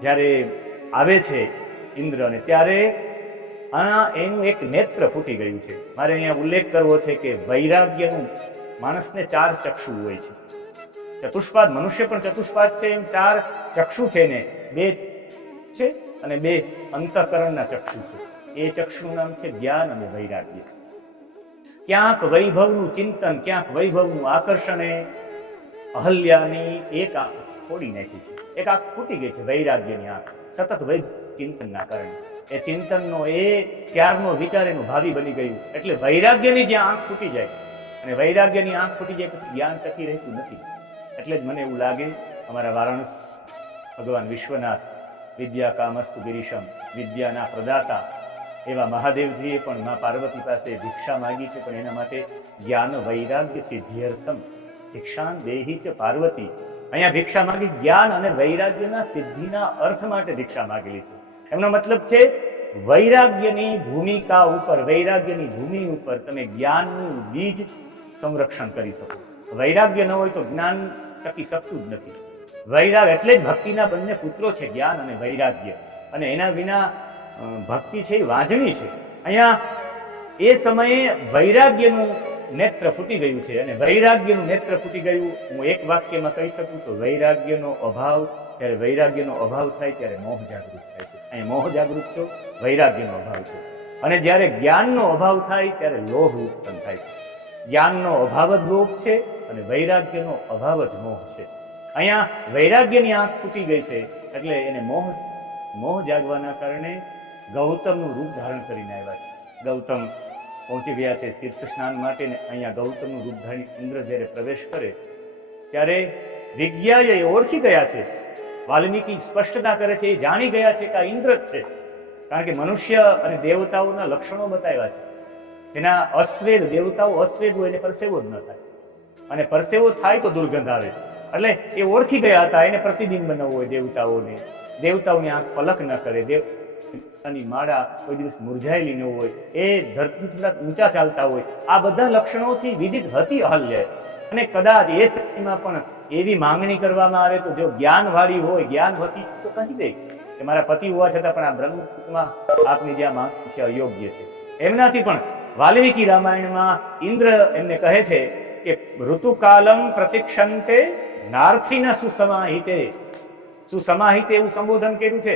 જ્યારે આવે છે ઇન્દ્ર, ને ત્યારે એનું એક નેત્ર ફૂટી ગયું છે. મારે અહીંયા ઉલ્લેખ કરવો છે કે વૈરાગ્યનું, માણસને 4 ચક્ષુ હોય છે. ચતુષ્પાદ, મનુષ્ય પણ ચતુષ્પાદ છે. એમ 4 ચક્ષુ છે ને, 2 છે અને 2 અંતઃકરણના ચક્ષુ છે. એ ચક્ષુનું નામ છે જ્ઞાન અને વૈરાગ્ય. ક્યાંક વૈભવનું ચિંતન, ક્યાંક વૈભવનું આકર્ષણ અહલ્યાની એક આંખ ફોડી નાખી છે. એક આંખ ફૂટી ગઈ છે, વૈરાગ્યની આંખ, સતત વૈભવ ચિંતનના કારણે. એ ચિંતનનો એ ત્યારનો વિચાર એનું ભાવિ બની ગયું. એટલે વૈરાગ્યની જ્યાં આંખ ફૂટી જાય, અને વૈરાગ્યની આંખ ફૂટી જાય પછી જ્ઞાન ટકી રહેતું નથી. એટલે જ મને એવું લાગે અમારા વારાણસી ભગવાન વિશ્વનાથ વિદ્યા કામસ્તુ ગિરીશમ, વિદ્યાના પ્રદાતા એવા મહાદેવજીએ પણ મા પાર્વતી પાસે ભિક્ષા માંગી છે. પણ એના માટે જ્ઞાન વૈરાગ્ય સિદ્ધિયર્થમ ભિક્ષાન દેહી ચ પાર્વતી. અહીંયા ભિક્ષા માંગી જ્ઞાન અને વૈરાગ્યના સિદ્ધિના અર્થ માટે ભિક્ષા માંગેલી છે. એમનો મતલબ છે વૈરાગ્યની ભૂમિકા ઉપર, વૈરાગ્યની ભૂમિ ઉપર તમે જ્ઞાનનું બીજ સંરક્ષણ કરી શકો. વૈરાગ્ય ન હોય તો જ્ઞાન ટકી શકતું જ નથી. વૈરાગ એટલે જ ભક્તિના બંને પુત્રો છે, જ્ઞાન અને વૈરાગ્ય, અને એના વિના ભક્તિ છે એ વાંજણી છે. અહીંયા એ સમયે વૈરાગ્યનું નેત્ર ફૂટી ગયું છે, અને વૈરાગ્યનું નેત્ર ફૂટી ગયું હું એક વાક્યમાં કહી શકું તો વૈરાગ્યનો અભાવ, ત્યારે વૈરાગ્યનો અભાવ થાય ત્યારે મોહ જાગૃત થાય છે. અહીં મોહ જાગૃત છો, વૈરાગ્યનો અભાવ છે. અને જ્યારે જ્ઞાનનો અભાવ થાય ત્યારે લોભ ઉત્પન્ન થાય છે. જ્ઞાનનો અભાવ જ લોભ છે અને વૈરાગ્યનો અભાવ જ મોહ છે. અહીંયા વૈરાગ્યની આંખ ફૂટી ગઈ છે એટલે એને મોહ જાગવાના કારણે ગૌતમનું રૂપ ધારણ કરીને આવ્યા છે. ગૌતમ પહોંચી ગયા છે તીર્થ સ્નાન માટે, ને અહીંયા ગૌતમનું રૂપ ધારી ઇન્દ્ર જ્યારે પ્રવેશ કરે ત્યારે વિજ્ઞાએ ઓળખી ગયા છે. વાલ્મીકી સ્પષ્ટતા કરે છે, એ જાણી ગયા છે કે આ ઇન્દ્ર જ છે, કારણ કે મનુષ્ય અને દેવતાઓના લક્ષણો બતાવ્યા છે. એના અશ્વેદ, દેવતાઓ અશ્વેદ હોય એને પરસેવો જ ન થાય, અને પરસેવો થાય તો દુર્ગંધ આવે. એટલે એ ઓળખી ગયા હતા એને પ્રતિબિંબ બનાવવું હોય દેવતાઓને, દેવતાઓની આંખ પલક ન કરે, દેવતાની માળા કોઈ દિવસ મુરઝાયેલી ન હોય, એ ધરતી થોડાક ઊંચા ચાલતા હોય, આ બધા લક્ષણોથી વિદિત હતી અહલ્યા. અને કદાચ એ સ્થિતિમાં પણ એવી માંગણી કરવામાં આવે તો જો જ્ઞાનવાળી હોય, જ્ઞાનવતી, તો કહી દે કે મારા પતિ હોવા છતાં પણ આ બ્રહ્મમાં આપની જે આ માંગણી છે અયોગ્ય છે. એમનાથી પણ વાલ્મીકી રામાયણમાં ઇન્દ્ર એમને કહે છે કે ઋતુકાલમ પ્રતિક્ષંતે નાર્થિના સુસમાહિતે. સુસમાહિતે એવું સંબોધન કર્યું છે,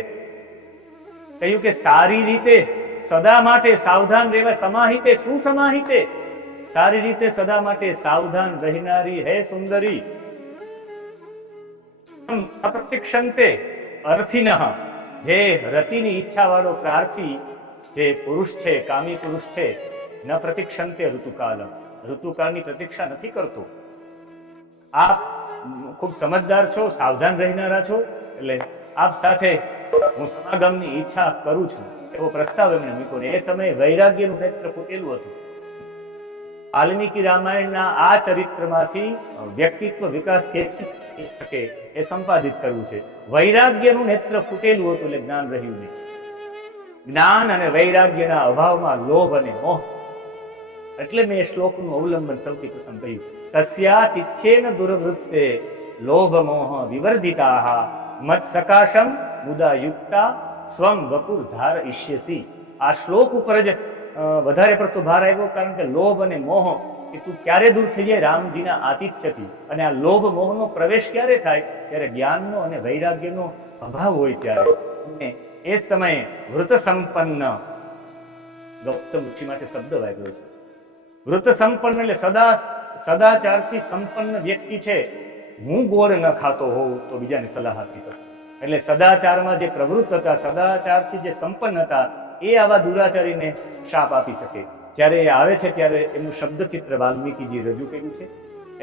કહ્યું કે સારી રીતે સદા માટે સાવધાન રહેવા. સમાહિતે, સુસમાહિતે, સારી રીતે સદા માટે સાવધાન રહેનારી હે સુંદરી. અપ્રતિક્ષંતે અર્થિનઃ, જે રતિની ઈચ્છા વાળો પ્રાર્થી જે પુરુષ છે, કામી પુરુષ છે, ન પ્રતિક્ષંતે ઋતુકાલમ, ઋતુકાળની પ્રતીક્ષા નથી કરતો. આપ ખૂબ સમજદાર છો, સાવધાન રહેનારા છો, એટલે આપ સાથે હું સમાગમની ઈચ્છા કરું છું, એવો પ્રસ્તાવ એમણે મૂક્યો. ને એ સમયે વૈરાગ્યનું નેત્ર ફૂટેલું હતું. વાલ્મીકી રામાયણના આ ચરિત્રમાંથી વ્યક્તિત્વ વિકાસ કેવી થઈ શકે એ સંપાદિત કરવું છે. વૈરાગ્યનું નેત્ર ફૂટેલું હતું એટલે જ્ઞાન રહ્યું નહીં. જ્ઞાન અને વૈરાગ્યના અભાવમાં લોભ અને મોહ. એટલે મેં એ શ્લોકનું અવલંબન સૌથી પ્રથમ કહ્યું, તસ્યાતિથ્યેન દુર્વૃત્તે લોભ મોહ વિવર્જિતાઃ મત સકાશમ મુદા યુક્તા સ્વમ વપુર ધાર ઈષ્યસી. આ શ્લોક ઉપર જ વધારે પડતો ભાર આવ્યો, કારણ કે લોભ અને મોહ એ તું ક્યારે દૂર થઈ જાય? રામજીના આતિથ્યથી. અને આ લોભ મોહનો પ્રવેશ ક્યારે થાય? ત્યારે જ્ઞાનનો અને વૈરાગ્યનો અભાવ હોય ત્યારે. એ સમયે વૃત સંપન્ન, ગૌતમ ઋષિ માટે શબ્દ વાપર્યો છે. વૃત સંપન્ન એટલે સદાચારથી સંપન્ન વ્યક્તિ છે. હું ગોળ ન ખાતો હોઉં તો બીજાને સલાહ આપી શકું. એટલે સદાચારમાં જે પ્રવૃત્ત હતા, સદાચારથી જે સંપન્ન હતા, એ આવા દુરાચારીને શાપ આપી શકે. જ્યારે એ આવે છે ત્યારે એમનું શબ્દચિત્ર વાલ્મીકીજી રજૂ કર્યું છે.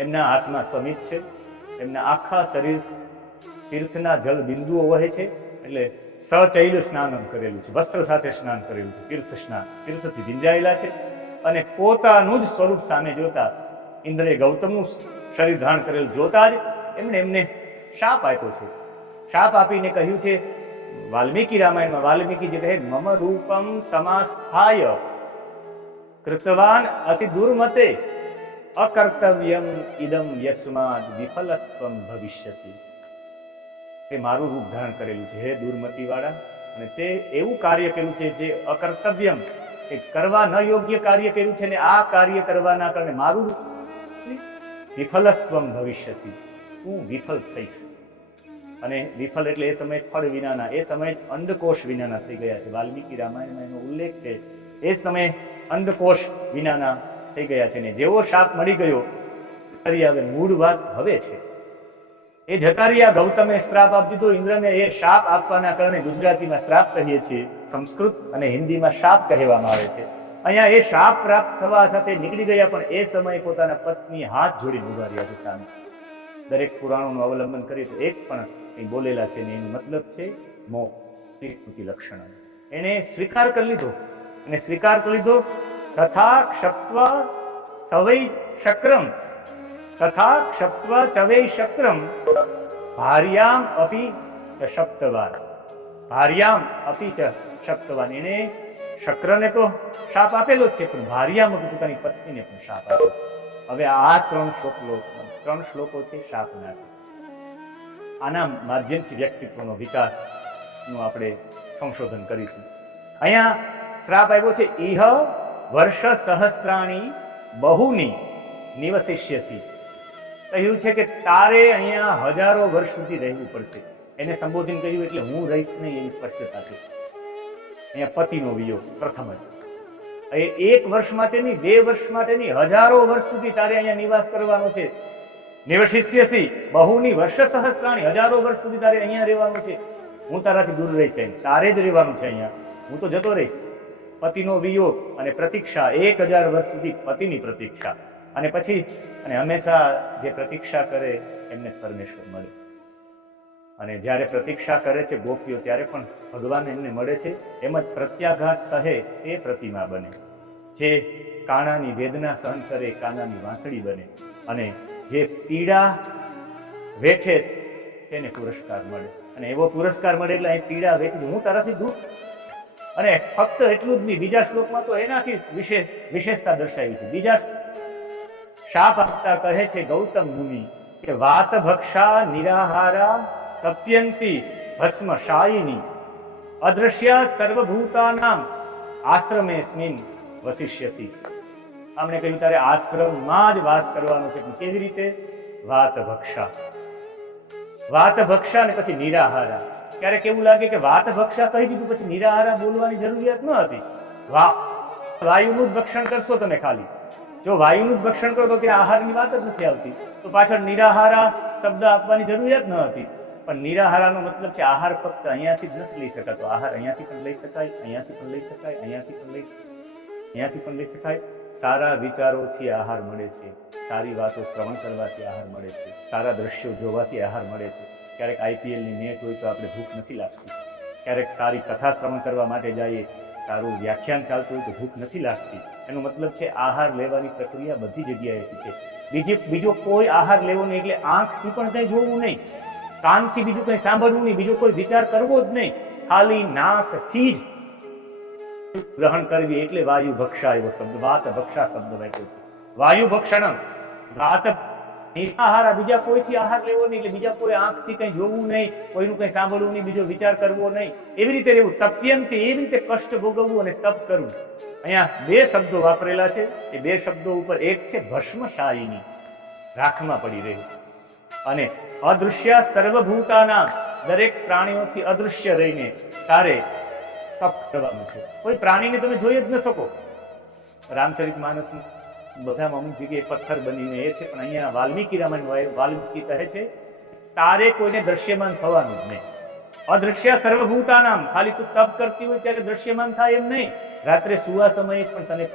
એમના હાથમાં સમિત છે, એમના આખા શરીર તીર્થના જળ બિંદુઓ વહે છે. એટલે સચૈલ સ્નાન કરેલું છે, વસ્ત્ર સાથે સ્નાન કરેલું છે, તીર્થ સ્નાન, તીર્થથી ભીંજાયેલા છે. અને પોતાનું જ સ્વરૂપ સામે જોતા ઇન્દ્રે ગૌતમનું શરીર ધારણ કરેલું જોતા જ એમને શાપ આપ્યો છે. શાપ આપીને કહ્યું છે વાલ્મીકી રામાયણમાં, વાલ્મીકી જે કહે મમ રૂપમ સમાસ્થાય કૃતવાન અતિ દુર્મતે અકર્તવ્યમ ઇદમ યસ્માદ વિફલસ્ત્વમ ભવિષ્યસી. તે મારું રૂપ ધારણ કરેલું છે હે દુર્મતી વાળા, અને તે એવું કાર્ય કર્યું છે જે અકર્તવ્યમ, એ કરવા ન યોગ્ય કાર્ય કર્યું છે, ને આ કાર્ય કરવાના કારણે મારું રૂપ વિફલસ્ત્વમ ભવિષ્યસી, હું વિફલ થઈશ. અને વિફલ એટલે એ સમયે ફળ વિનાના, એ સમયે અંડકોશ વિનાના થઈ ગયા છે. વાલ્મીકી રામાયણમાં એનો ઉલ્લેખ છે. એ સમયે અંડકોશ વિનાના થઈ ગયા છે. ને જેવો શાપ મળી ગયો, હવે મૂળ વાત હવે છે એ જતા રહ્યા. ગૌતમે શ્રાપ આપી દીધો ઇન્દ્રને. એ શાપ આપવાના કારણે ગુજરાતીમાં શ્રાપ કહીએ છીએ, સંસ્કૃત અને હિન્દીમાં શાપ કહેવામાં આવે છે. અહીંયા એ શાપ પ્રાપ્ત થવા સાથે નીકળી ગયા, પણ એ સમયે પોતાના પત્ની હાથ જોડી ઉભા રહ્યા છે સામે. દરેક પુરાણોનું અવલંબન કરીએ તો એક પણ બોલેલા છે ને એનો મતલબ છે મોહ, લક્ષણ. એને સ્વીકાર કરી લીધો, અને સ્વીકાર કરી લીધો. તથા ક્ષપ્વા સવૈ શક્રમ, તથા ક્ષપ્વા ચવૈ શક્રમ ભાર્યામ અપી ચ શપ્તવાર, ભાર્યામ અપી ચ શક્તવાન. એને શક્રને તો શાપ આપેલો જ છે, પણ ભાર્યામાં પોતાની પત્નીને પણ શાપ આપ્યો. હવે આ 3 શ્લોકો છે શાપના છે. આના માધ્યમથી વ્યક્તિત્વનો વિકાસનું આપણે સંશોધન કરીશું. અહીંયા શ્રાપ આવ્યો છે, ઇહ વર્ષ સહસ્ત્રાણી બહુની નિવસિષ્યસી. કહ્યું છે કે તારે અહીંયા હજારો વર્ષ સુધી રહેવું પડશે. એને સંબોધન કર્યું એટલે હું રહીશ નહીં એવી સ્પષ્ટતા છે. અહીંયા પતિનો વિયોગ પ્રથમ જ. એ 1 વર્ષ માટેની 2 વર્ષ માટેની હજારો વર્ષ સુધી તારે અહીંયા નિવાસ કરવાનો છે. નિવસિષ્યસી બહુની વર્ષ સહસ્ત્રાણી, હજારો વર્ષ સુધી તારે અહીંયા રહેવાનું છે. હું તારાથી દૂર રહીશ, તારે જ રહેવાનું છે અહીંયા, હું તો જતો રહીશ. પતિનો વિયોગ અને પ્રતીક્ષા, 1000 વર્ષ સુધી પતિની પ્રતીક્ષા, અને પછી અને હંમેશા જે પ્રતીક્ષા કરે એમને પરમેશ્વર મળે. અને જ્યારે પ્રતીક્ષા કરે છે ગોપીઓ, ત્યારે પણ ભગવાન એમને મળે છે. એમ જ પ્રત્યાઘાત સહે તે પ્રતિમા બને. જે કાણાની વેદના સહન કરે કાનાની વાંસળી બને. અને જે પીડા વેઠે તેને પુરસ્કાર મળે. અને એવો પુરસ્કાર મળે એટલે અહીં પીડા વેઠી, હું તારાથી દૂર. અને ફક્ત એટલું જ નહીં, બીજા શ્લોકમાં તો એનાથી વિશેષતા દર્શાવી છે. બીજા શાપ આપતા કહે છે ગૌતમ મુનિ કે વાત ભક્ષા નિરાહારા તપ્યંતી ભસ્મ શાયિની અદ્રશ્યા સર્વભૂતાનામ આશ્રમેસ્મિન વસિષ્યસી. આમણે કહ્યું તારે આશ્રમમાં જ વાસ કરવાનો છે. પણ કેવી રીતે? વાત ભક્ષા અને પછી નિરાહારા. ક્યારેક એવું લાગે કે વાત ભક્ષા કહી દીધું પછી નિરાહારા બોલવાની જરૂરિયાત ન હતી. વાયુનું જ ભક્ષણ કરશો તમે ખાલી. જો વાયુનું જ ભક્ષણ કરો તો ત્યાં આહારની વાત જ નથી આવતી. તો પાછળ નિરાહારા શબ્દ આપવાની જરૂરિયાત ન હતી. પણ નિરાહારાનો મતલબ છે આહાર ફક્ત અહીંયાથી જ નથી લઈ શકાતો. આહાર અહીંયાથી પણ લઈ શકાય, અહીંયાથી પણ લઈ શકાય, અહીંયાથી પણ લઈ શકાય. સારા વિચારોથી આહાર મળે છે, સારી વાતો શ્રવણ કરવાથી આહાર મળે છે, સારા દ્રશ્યો જોવાથી આહાર મળે છે. ક્યારેક IPLની મેચ હોય તો આપણે ભૂખ નથી લાગતી. ક્યારેક સારી કથા શ્રવણ કરવા માટે જઈએ, સારું વ્યાખ્યાન ચાલતું હોય તો ભૂખ નથી લાગતી. એનો મતલબ છે આહાર લેવાની પ્રક્રિયા બધી જગ્યાએથી છે. બીજો કોઈ આહાર લેવો નહીં એટલે આંખથી પણ કંઈ જોવું નહીં, કાનથી બીજું કંઈ સાંભળવું નહીં, બીજો કોઈ વિચાર કરવો જ નહીં, ખાલી નાકથી જ ગ્રહણ કરવી. એટલે વાયુ ભક્ષા એવો શબ્દ, વાત ભક્ષા શબ્દ વાપર્યો છે. વાયુ ભક્ષણ વાત નિરાહારા, બીજા કોઈથી આહાર લેવો નહીં એટલે બીજા કોઈ આંખથી કંઈ જોવું નહીં, કોઈનું કંઈ સાંભળવું નહીં, બીજો વિચાર કરવો નહીં. એવી રીતે રહેવું. તપ્યંતી, એવી રીતે કષ્ટ ભોગવવું અને તપ કરવું. અહીંયા 2 શબ્દો વાપરેલા છે. એ 2 શબ્દો ઉપર એક છે ભસ્મશાયિની, રાખમાં પડી રહેવું, અને અદૃશ્ય સર્વભૂતાના, દરેક પ્રાણીઓથી અદૃશ્ય રહીને તારે તપ કરવાનું છે. કોઈ પ્રાણીને તમે જોઈ જ ન શકો. રામચરિતમાનસ બધામાં અમુક જગ્યાએ પથ્થર બનીને એ છે, પણ અહીંયા વાલ્મીકી રામાયણ વાલ્મીકી કહે છે તારે કોઈને દ્રશ્યમાન થવાનું જ નહીં. અદૃશ્ય સર્વભૂતાનામ, ખાલી તું તપ કરતી હોય ત્યારે દ્રશ્યમાન થાય એમ નહીં, રાત્રે સુવા સમયે પણ તને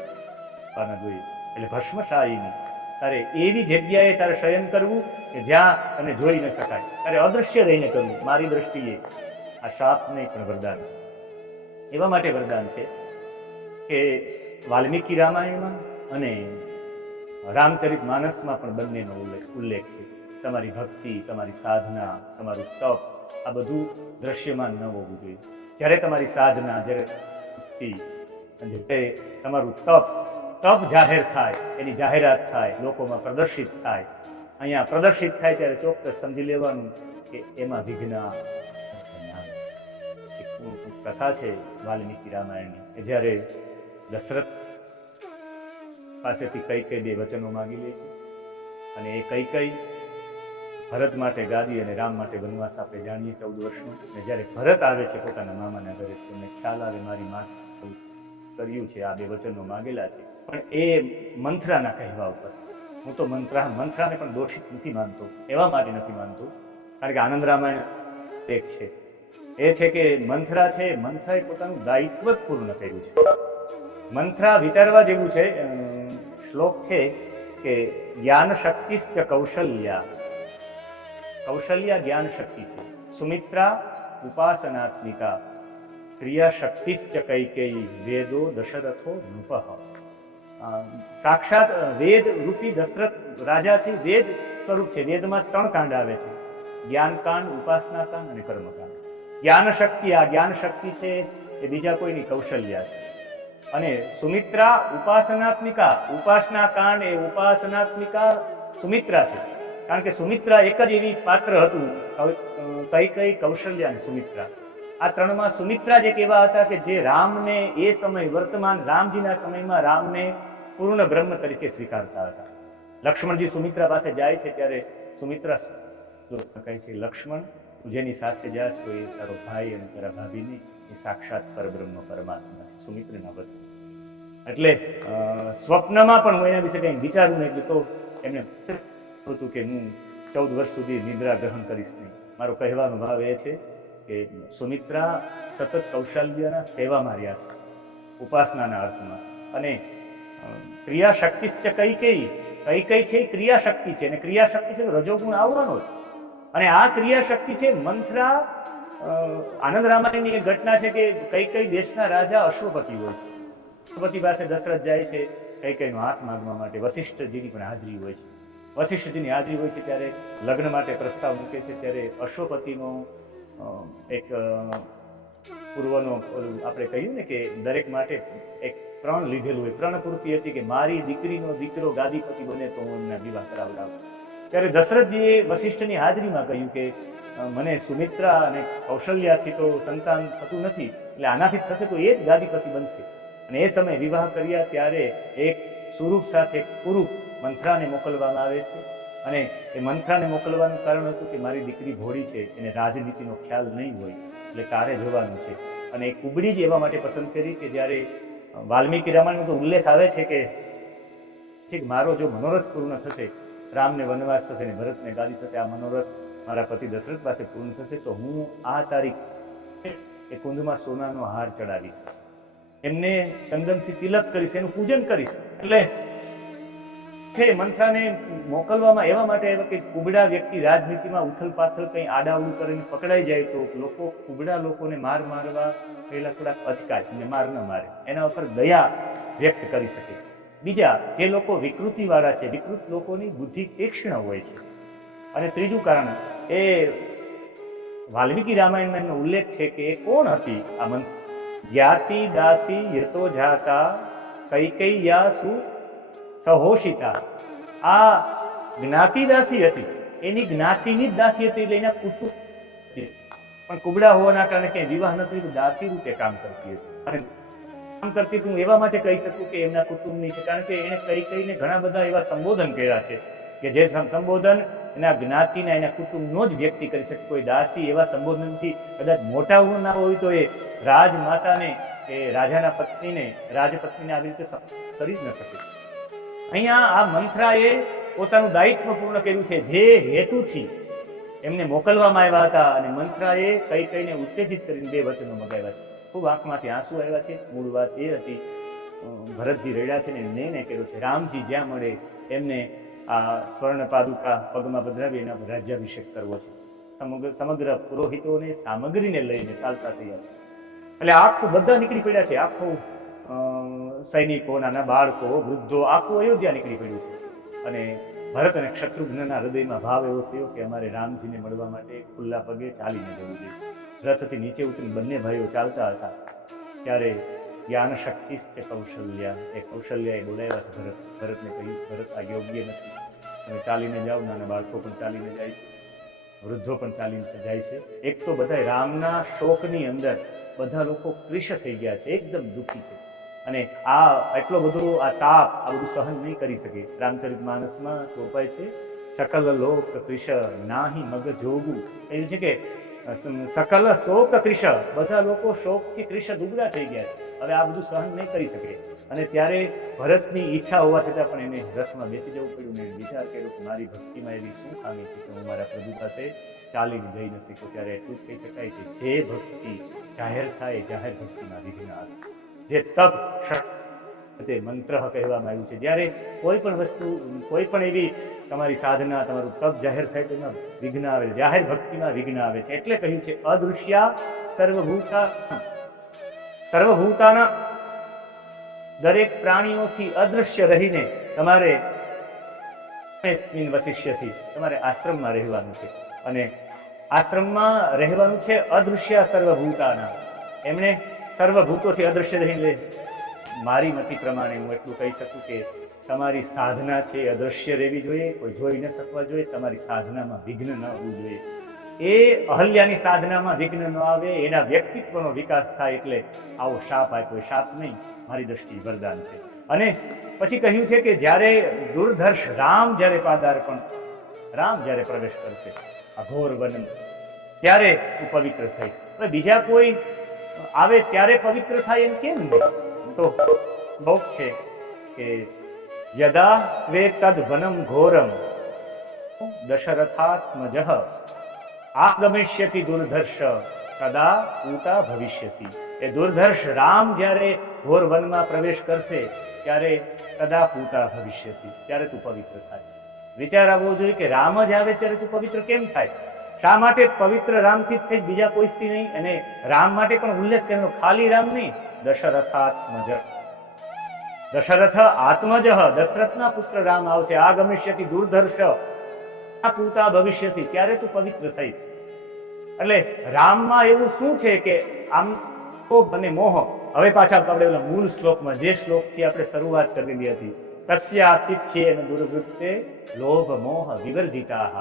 જોઈએ. એટલે ભસ્મશાયિની, તારે એવી જગ્યાએ તારે શયન કરવું કે જ્યાં તને જોઈ ન શકાય, તારે અદૃશ્ય રહીને કરવું. મારી દ્રષ્ટિએ આ શાપ નહીં પણ વરદાન છે. એવા માટે વરદાન છે કે વાલ્મીકી રામાયણમાં અને રામચરિતમાનસમાં પણ બંનેનો ઉલ્લેખ છે. તમારી ભક્તિ, તમારી સાધના, તમારું તપ, આ બધું દ્રશ્યમાન ન હોવું જોઈએ. જ્યારે તમારી સાધના, જ્યારે ભક્તિ, જ્યારે તમારું તપ જાહેર થાય, એની જાહેરાત થાય, લોકોમાં પ્રદર્શિત થાય, અહીંયા પ્રદર્શિત થાય ત્યારે ચોક્કસ સમજી લેવાનું કે એમાં વિઘ્ન. કથા છે વાલ્મીકી રામાયણની કે જ્યારે દશરથ પાસેથી કઈ 2 વચનો માંગી લે છે, અને એ કઈ ભરત માટે ગાદી અને રામ માટે વનવાસ આપણે જાણીએ 14 વર્ષનો. અને જ્યારે ભરત આવે છે પોતાના મામાના ઘરે, તેમને ખ્યાલ આવે મારી માં કર્યું છે, આ 2 વચનો માંગેલા છે. પણ એ મંથરાના કહેવા ઉપર, હું તો મંથરાને પણ દોષિત નથી માનતો. એવા માટે નથી માનતો કારણ કે આનંદ રામાયણ એક છે, એ છે કે મંથરા છે, મંથરાએ પોતાનું દાયિત્વ જ પૂર્ણ કર્યું છે. મંથરા વિચારવા જેવું છે. શ્લોક છે કે જ્ઞાન શક્તિશ્ચ કૌશલ્યા જ્ઞાન શક્તિ છે, સુમિત્રા ઉપાસનાત્મિકા ક્રિયા શક્તિશ્ચ કૈકેયી વેદો દશરથો નૃપઃ. સાક્ષાત વેદ રૂપી દશરથ રાજા છે, વેદ સ્વરૂપ છે. વેદમાં 3 કાંડ આવે છે, જ્ઞાન કાંડ, ઉપાસના કાંડ અને કર્મકાંડ. જ્ઞાન શક્તિ, આ જ્ઞાન શક્તિ છે એ એ બીજા કોઈની કૌશલ્યા છે. અને સુમિત્રા ઉપાસનાત્મિકા, ઉપાસના કાંડ એ ઉપાસનાત્મિકા સુમિત્રા છે. કારણ કે સુમિત્રા એક જ એવી પાત્ર હતું, કઈ કૌશલ્યા અને સુમિત્રા. આ ત્રણમાં સુમિત્રા જ એક એવા હતા કે જે રામને એ સમય વર્તમાન રામજીના સમયમાં રામને પૂર્ણ બ્રહ્મ તરીકે સ્વીકારતા હતા. લક્ષ્મણજી સુમિત્રા પાસે જાય છે ત્યારે સુમિત્રા કહે છે, લક્ષ્મણ તું જેની સાથે જા છો એ તારો ભાઈ અને તારા ભાભી નહીં, એ સાક્ષાત પરબ્રહ્મ પરમાત્મા છે, સુમિત્રના વચન. એટલે સ્વપ્નમાં પણ હું એના વિશે કંઈ વિચારું નહીં, એટલે તો એમને હતું કે હું 14 વર્ષ સુધી નિદ્રા ગ્રહણ કરીશ નહીં. મારો કહેવાનો ભાવ એ છે કે સુમિત્રા સતત કૌશલ્યના સેવામાં રહ્યા છે, ઉપાસનાના અર્થમાં. અને ક્રિયાશક્તિશ્ચ કઈ છે ક્રિયાશક્તિ છે, અને ક્રિયાશક્તિ છે રજોગુણ આવવાનો જ. અને આ ક્રિયાશક્તિ છે મંથરા. આનંદ રામાયણની એક ઘટના છે કે કઈ દેશના રાજા અશ્વપતિ હોય છે. અશ્વપતિ પાસે દશરથ જાય છે કઈનો હાથ માંગવા માટે. વશિષ્ઠજીની પણ હાજરી હોય છે. વશિષ્ઠજીની હાજરી હોય છે ત્યારે લગ્ન માટે પ્રસ્તાવ મૂકે છે. ત્યારે અશ્વપતિનો એક પૂર્વનો આપણે કહ્યું ને કે દરેક માટે એક પ્રણ લીધેલું હોય. પ્રણ પૂર્તિ હતી કે મારી દીકરીનો દીકરો ગાદીપતિ બને તો હું એમના વિવાહ કરાવડાવું. ત્યારે દશરથજીએ વશિષ્ઠની હાજરીમાં કહ્યું કે મને સુમિત્રા અને કૌશલ્યાથી તો સંતાન થતું નથી, એટલે આનાથી થશે તો એ જ ગાદીપતિ બનશે. અને એ સમયે વિવાહ કર્યા ત્યારે એક સુરૂપ સાથે કુરૂપ મંથરાને મોકલવામાં આવે છે. અને એ મંથરાને મોકલવાનું કારણ હતું કે મારી દીકરી ભોળી છે, એને રાજનીતિનો ખ્યાલ નહીં હોય, એટલે તારે જવાનું છે. અને એ કુબડી જ એવા માટે પસંદ કરી કે જ્યારે વાલ્મીકી રામાયણનો તો ઉલ્લેખ આવે છે કે મારો જો મનોરથ પૂર્ણ થશે, રામને વનવાસ થશે ને ભરતને ગાદી થશે, આ મનોરથ મારા પતિ દશરથ પાસે પૂર્ણ થશે તો હું આ તારીખ એ કુંજમાં સોનાનો હાર ચડાવીશ, એમને ચંદનથી તિલક કરીશ, એનું પૂજન કરીશ. એટલે છે મંથરાને મોકલવામાં એવા માટે આવ્યા કે કુબડા વ્યક્તિ રાજનીતિમાં ઉથલ પાથલ કંઈ આડાવડું કરીને પકડાઈ જાય તો લોકો કુબડા લોકોને મારવા પહેલા થોડાક અચકાય અને માર ન મારે, એના ઉપર દયા વ્યક્ત કરી શકે. બીજા જે લોકો વિકૃતિ વાળા છે, વિકૃત લોકોની બુદ્ધિ તીક્ષ્ણ હોય છે. અને ત્રીજું કારણ એ વાલ્મીકી રામાયણમાં એનો ઉલ્લેખ છે કે એ કોણ હતી આ જ્ઞાતિ દાસી યતો જાતા કૈકેય્યા સુ સહોષિતા. આ જ્ઞાતિ દાસી હતી, એની જ્ઞાતિની જ દાસી હતી, એટલે એના કુટુંબ પણ કુબડા હોવાના કારણે ક્યાંય વિવાહ નથી તો દાસી રૂપે કામ કરતી હતી. અને કામ કરતી હું એવા માટે કહી શકું કે એમના કુટુંબની છે, કારણ કે એને કઈને ઘણા બધા એવા સંબોધન કર્યા છે કે જે સંબોધન એના જ્ઞાતિના એના કુટુંબનો જ વ્યક્તિ કરી શકે. કોઈ દાસી એવા સંબોધનથી કદાચ મોટા ના હોય તો એ રાજમાતાને એ રાજાના પત્નીને રાજપત્નીને આવી રીતે કરી જ ન શકે. અહીંયા આ મંથરાએ પોતાનું દાયિત્વ પૂર્ણ કર્યું છે જે હેતુથી એમને મોકલવામાં આવ્યા હતા. અને મંથરાએ કઈને ઉત્તેજિત કરીને 2 વચનો મગાવ્યા છે. ખૂબ આંખમાંથી આંસુ આવ્યા છે. મૂળ વાત એ હતી, ભરતજી રડ્યા છે ને નિર્ણય કર્યો છે રામજી જ્યાં મળે એમને આ સ્વર્ણ પાદુકા પગમાં પધરાવી એના પર રાજ્યાભિષેક કરવો છે. સમગ્ર પુરોહિતોને સામગ્રીને લઈને ચાલતા થયા છે. એટલે આખું બધા નીકળી પડ્યા છે. આખું સૈનિકો, નાના બાળકો, વૃદ્ધો, આખું અયોધ્યા નીકળી પડ્યું છે. અને ભરત અને શત્રુઘ્નના હૃદયમાં ભાવ એવો થયો કે અમારે રામજીને મળવા માટે ખુલ્લા પગે ચાલીને જવું જોઈએ. રથથી નીચે ઉતરીને બંને ભાઈઓ ચાલતા હતા ત્યારે જ્ઞાન શક્તિ કૌશલ્યા, એ કૌશલ્યાએ બોલાવ્યા છે ભરતને કહ્યું ભરત આ યોગ્ય નથી, તમે ચાલીને જાઓ. નાના બાળકો પણ ચાલીને જાય છે, વૃદ્ધો પણ ચાલીને જાય છે. એક તો બધા રામના શોકની અંદર બધા લોકો ક્રિશ થઈ ગયા છે, એકદમ દુઃખી છે. અને આ એટલો બધો આ તાપ આ બધું સહન નહીં કરી શકે. રામચરિતમાનસમાં ચોપાય છે સકલ લોક ક્રિશ નાહી મગ જોગું. એવું છે કે સકલ શોક ક્રિશ, બધા લોકો શોકથી ક્રિશ દુબળા થઈ ગયા છે, હવે આ બધું સહન નહીં કરી શકે. અને ત્યારે ભરતની ઈચ્છા હોવા છતાં પણ એને રથમાં બેસી જવું પડ્યું ને વિચાર કર્યો કે મારી ભક્તિમાં એવી શું ખામી છે કે હું મારા પ્રભુ પાસે ચાલીને જઈ ન શકું. ત્યારે એટલું જ કહી શકાય કે જે ભક્તિ જાહેર થાય જાહેર ભક્તિમાં વિઘ્ન આવે. જે તપ તે મંત્ર કહેવામાં આવ્યું છે. જ્યારે કોઈ પણ વસ્તુ, કોઈ પણ એવી તમારી સાધના, તમારું તપ જાહેર થાય તો એમાં વિઘ્ન આવે, જાહેર ભક્તિમાં વિઘ્ન આવે છે. એટલે કહ્યું છે અદૃશ્યા સર્વભૂતાના, દરેક પ્રાણીઓથી અદૃશ્ય રહીને તમારે વશિષ્યથી તમારે આશ્રમમાં રહેવાનું છે. અને આશ્રમમાં રહેવાનું છે અદૃશ્ય સર્વભૂતાના. એમણે સર્વભૂતોથી અદૃશ્ય રહીને મારી મતિ પ્રમાણે હું એટલું કહી શકું કે તમારી સાધના છે એ અદૃશ્ય રહેવી જોઈએ, કોઈ જોઈ ન શકવા જોઈએ, તમારી સાધનામાં વિઘ્ન ન આવવું જોઈએ. એ અહલ્યાની સાધનામાં વિઘ્ન ન આવે, એના વ્યક્તિત્વનો વિકાસ થાય, એટલે આવો શાપ આપ્યો. શાપ નહીં, મારી દ્રષ્ટિએ વરદાન છે. અને પછી કહ્યું છે કે જ્યારે દુર્ધર્ષ રામ જ્યારે પાદાર્પણ, રામ જ્યારે પ્રવેશ કરશે આ ઘોર વન, ત્યારે તું પવિત્ર થઈશ. હવે બીજા કોઈ આવે ત્યારે પવિત્ર થાય એમ કેમ નહીં? તો બહુ છે કે યદા ત્વે તદ વનમ ઘોરમ દશરથાત્મજઃ આગમિષ્યતિ દુર્ધર્ષ તદા પૂતા ભવિષ્યસી. એ દુર્ધર્ષ રામ જ્યારે ઘોર વનમાં પ્રવેશ કરશે ત્યારે તદા પૂતા ભવિષ્યસી, ત્યારે તું પવિત્ર થાય. વિચાર આવવો જોઈએ કે રામ જ આવે ત્યારે તું પવિત્ર કેમ થાય? શા માટે પવિત્ર રામથી જ થઈ, બીજા કોઈથી નહીં? અને રામ માટે પણ ઉલ્લેખ કર્યો, ખાલી રામ નહીં, દશરથાત્મજ. દશરથ આત્મજ, દશરથના પુત્ર રામ આવશે. આ ગમિષ્યતિ દુર્ધર્ષ પૂતા ભવિષ્યસી, ત્યારે તું પવિત્ર થઈશ. એટલે રામમાં એવું શું છે કે આમ અને મોહ. હવે પાછા આપણે ઓલા મૂળ શ્લોકમાં, જે શ્લોકથી આપણે શરૂઆત કરેલી હતી, તસ્યાતિથ્યેન દુર્વૃત્તે લોભ મોહ વિવર્જિતાઃ.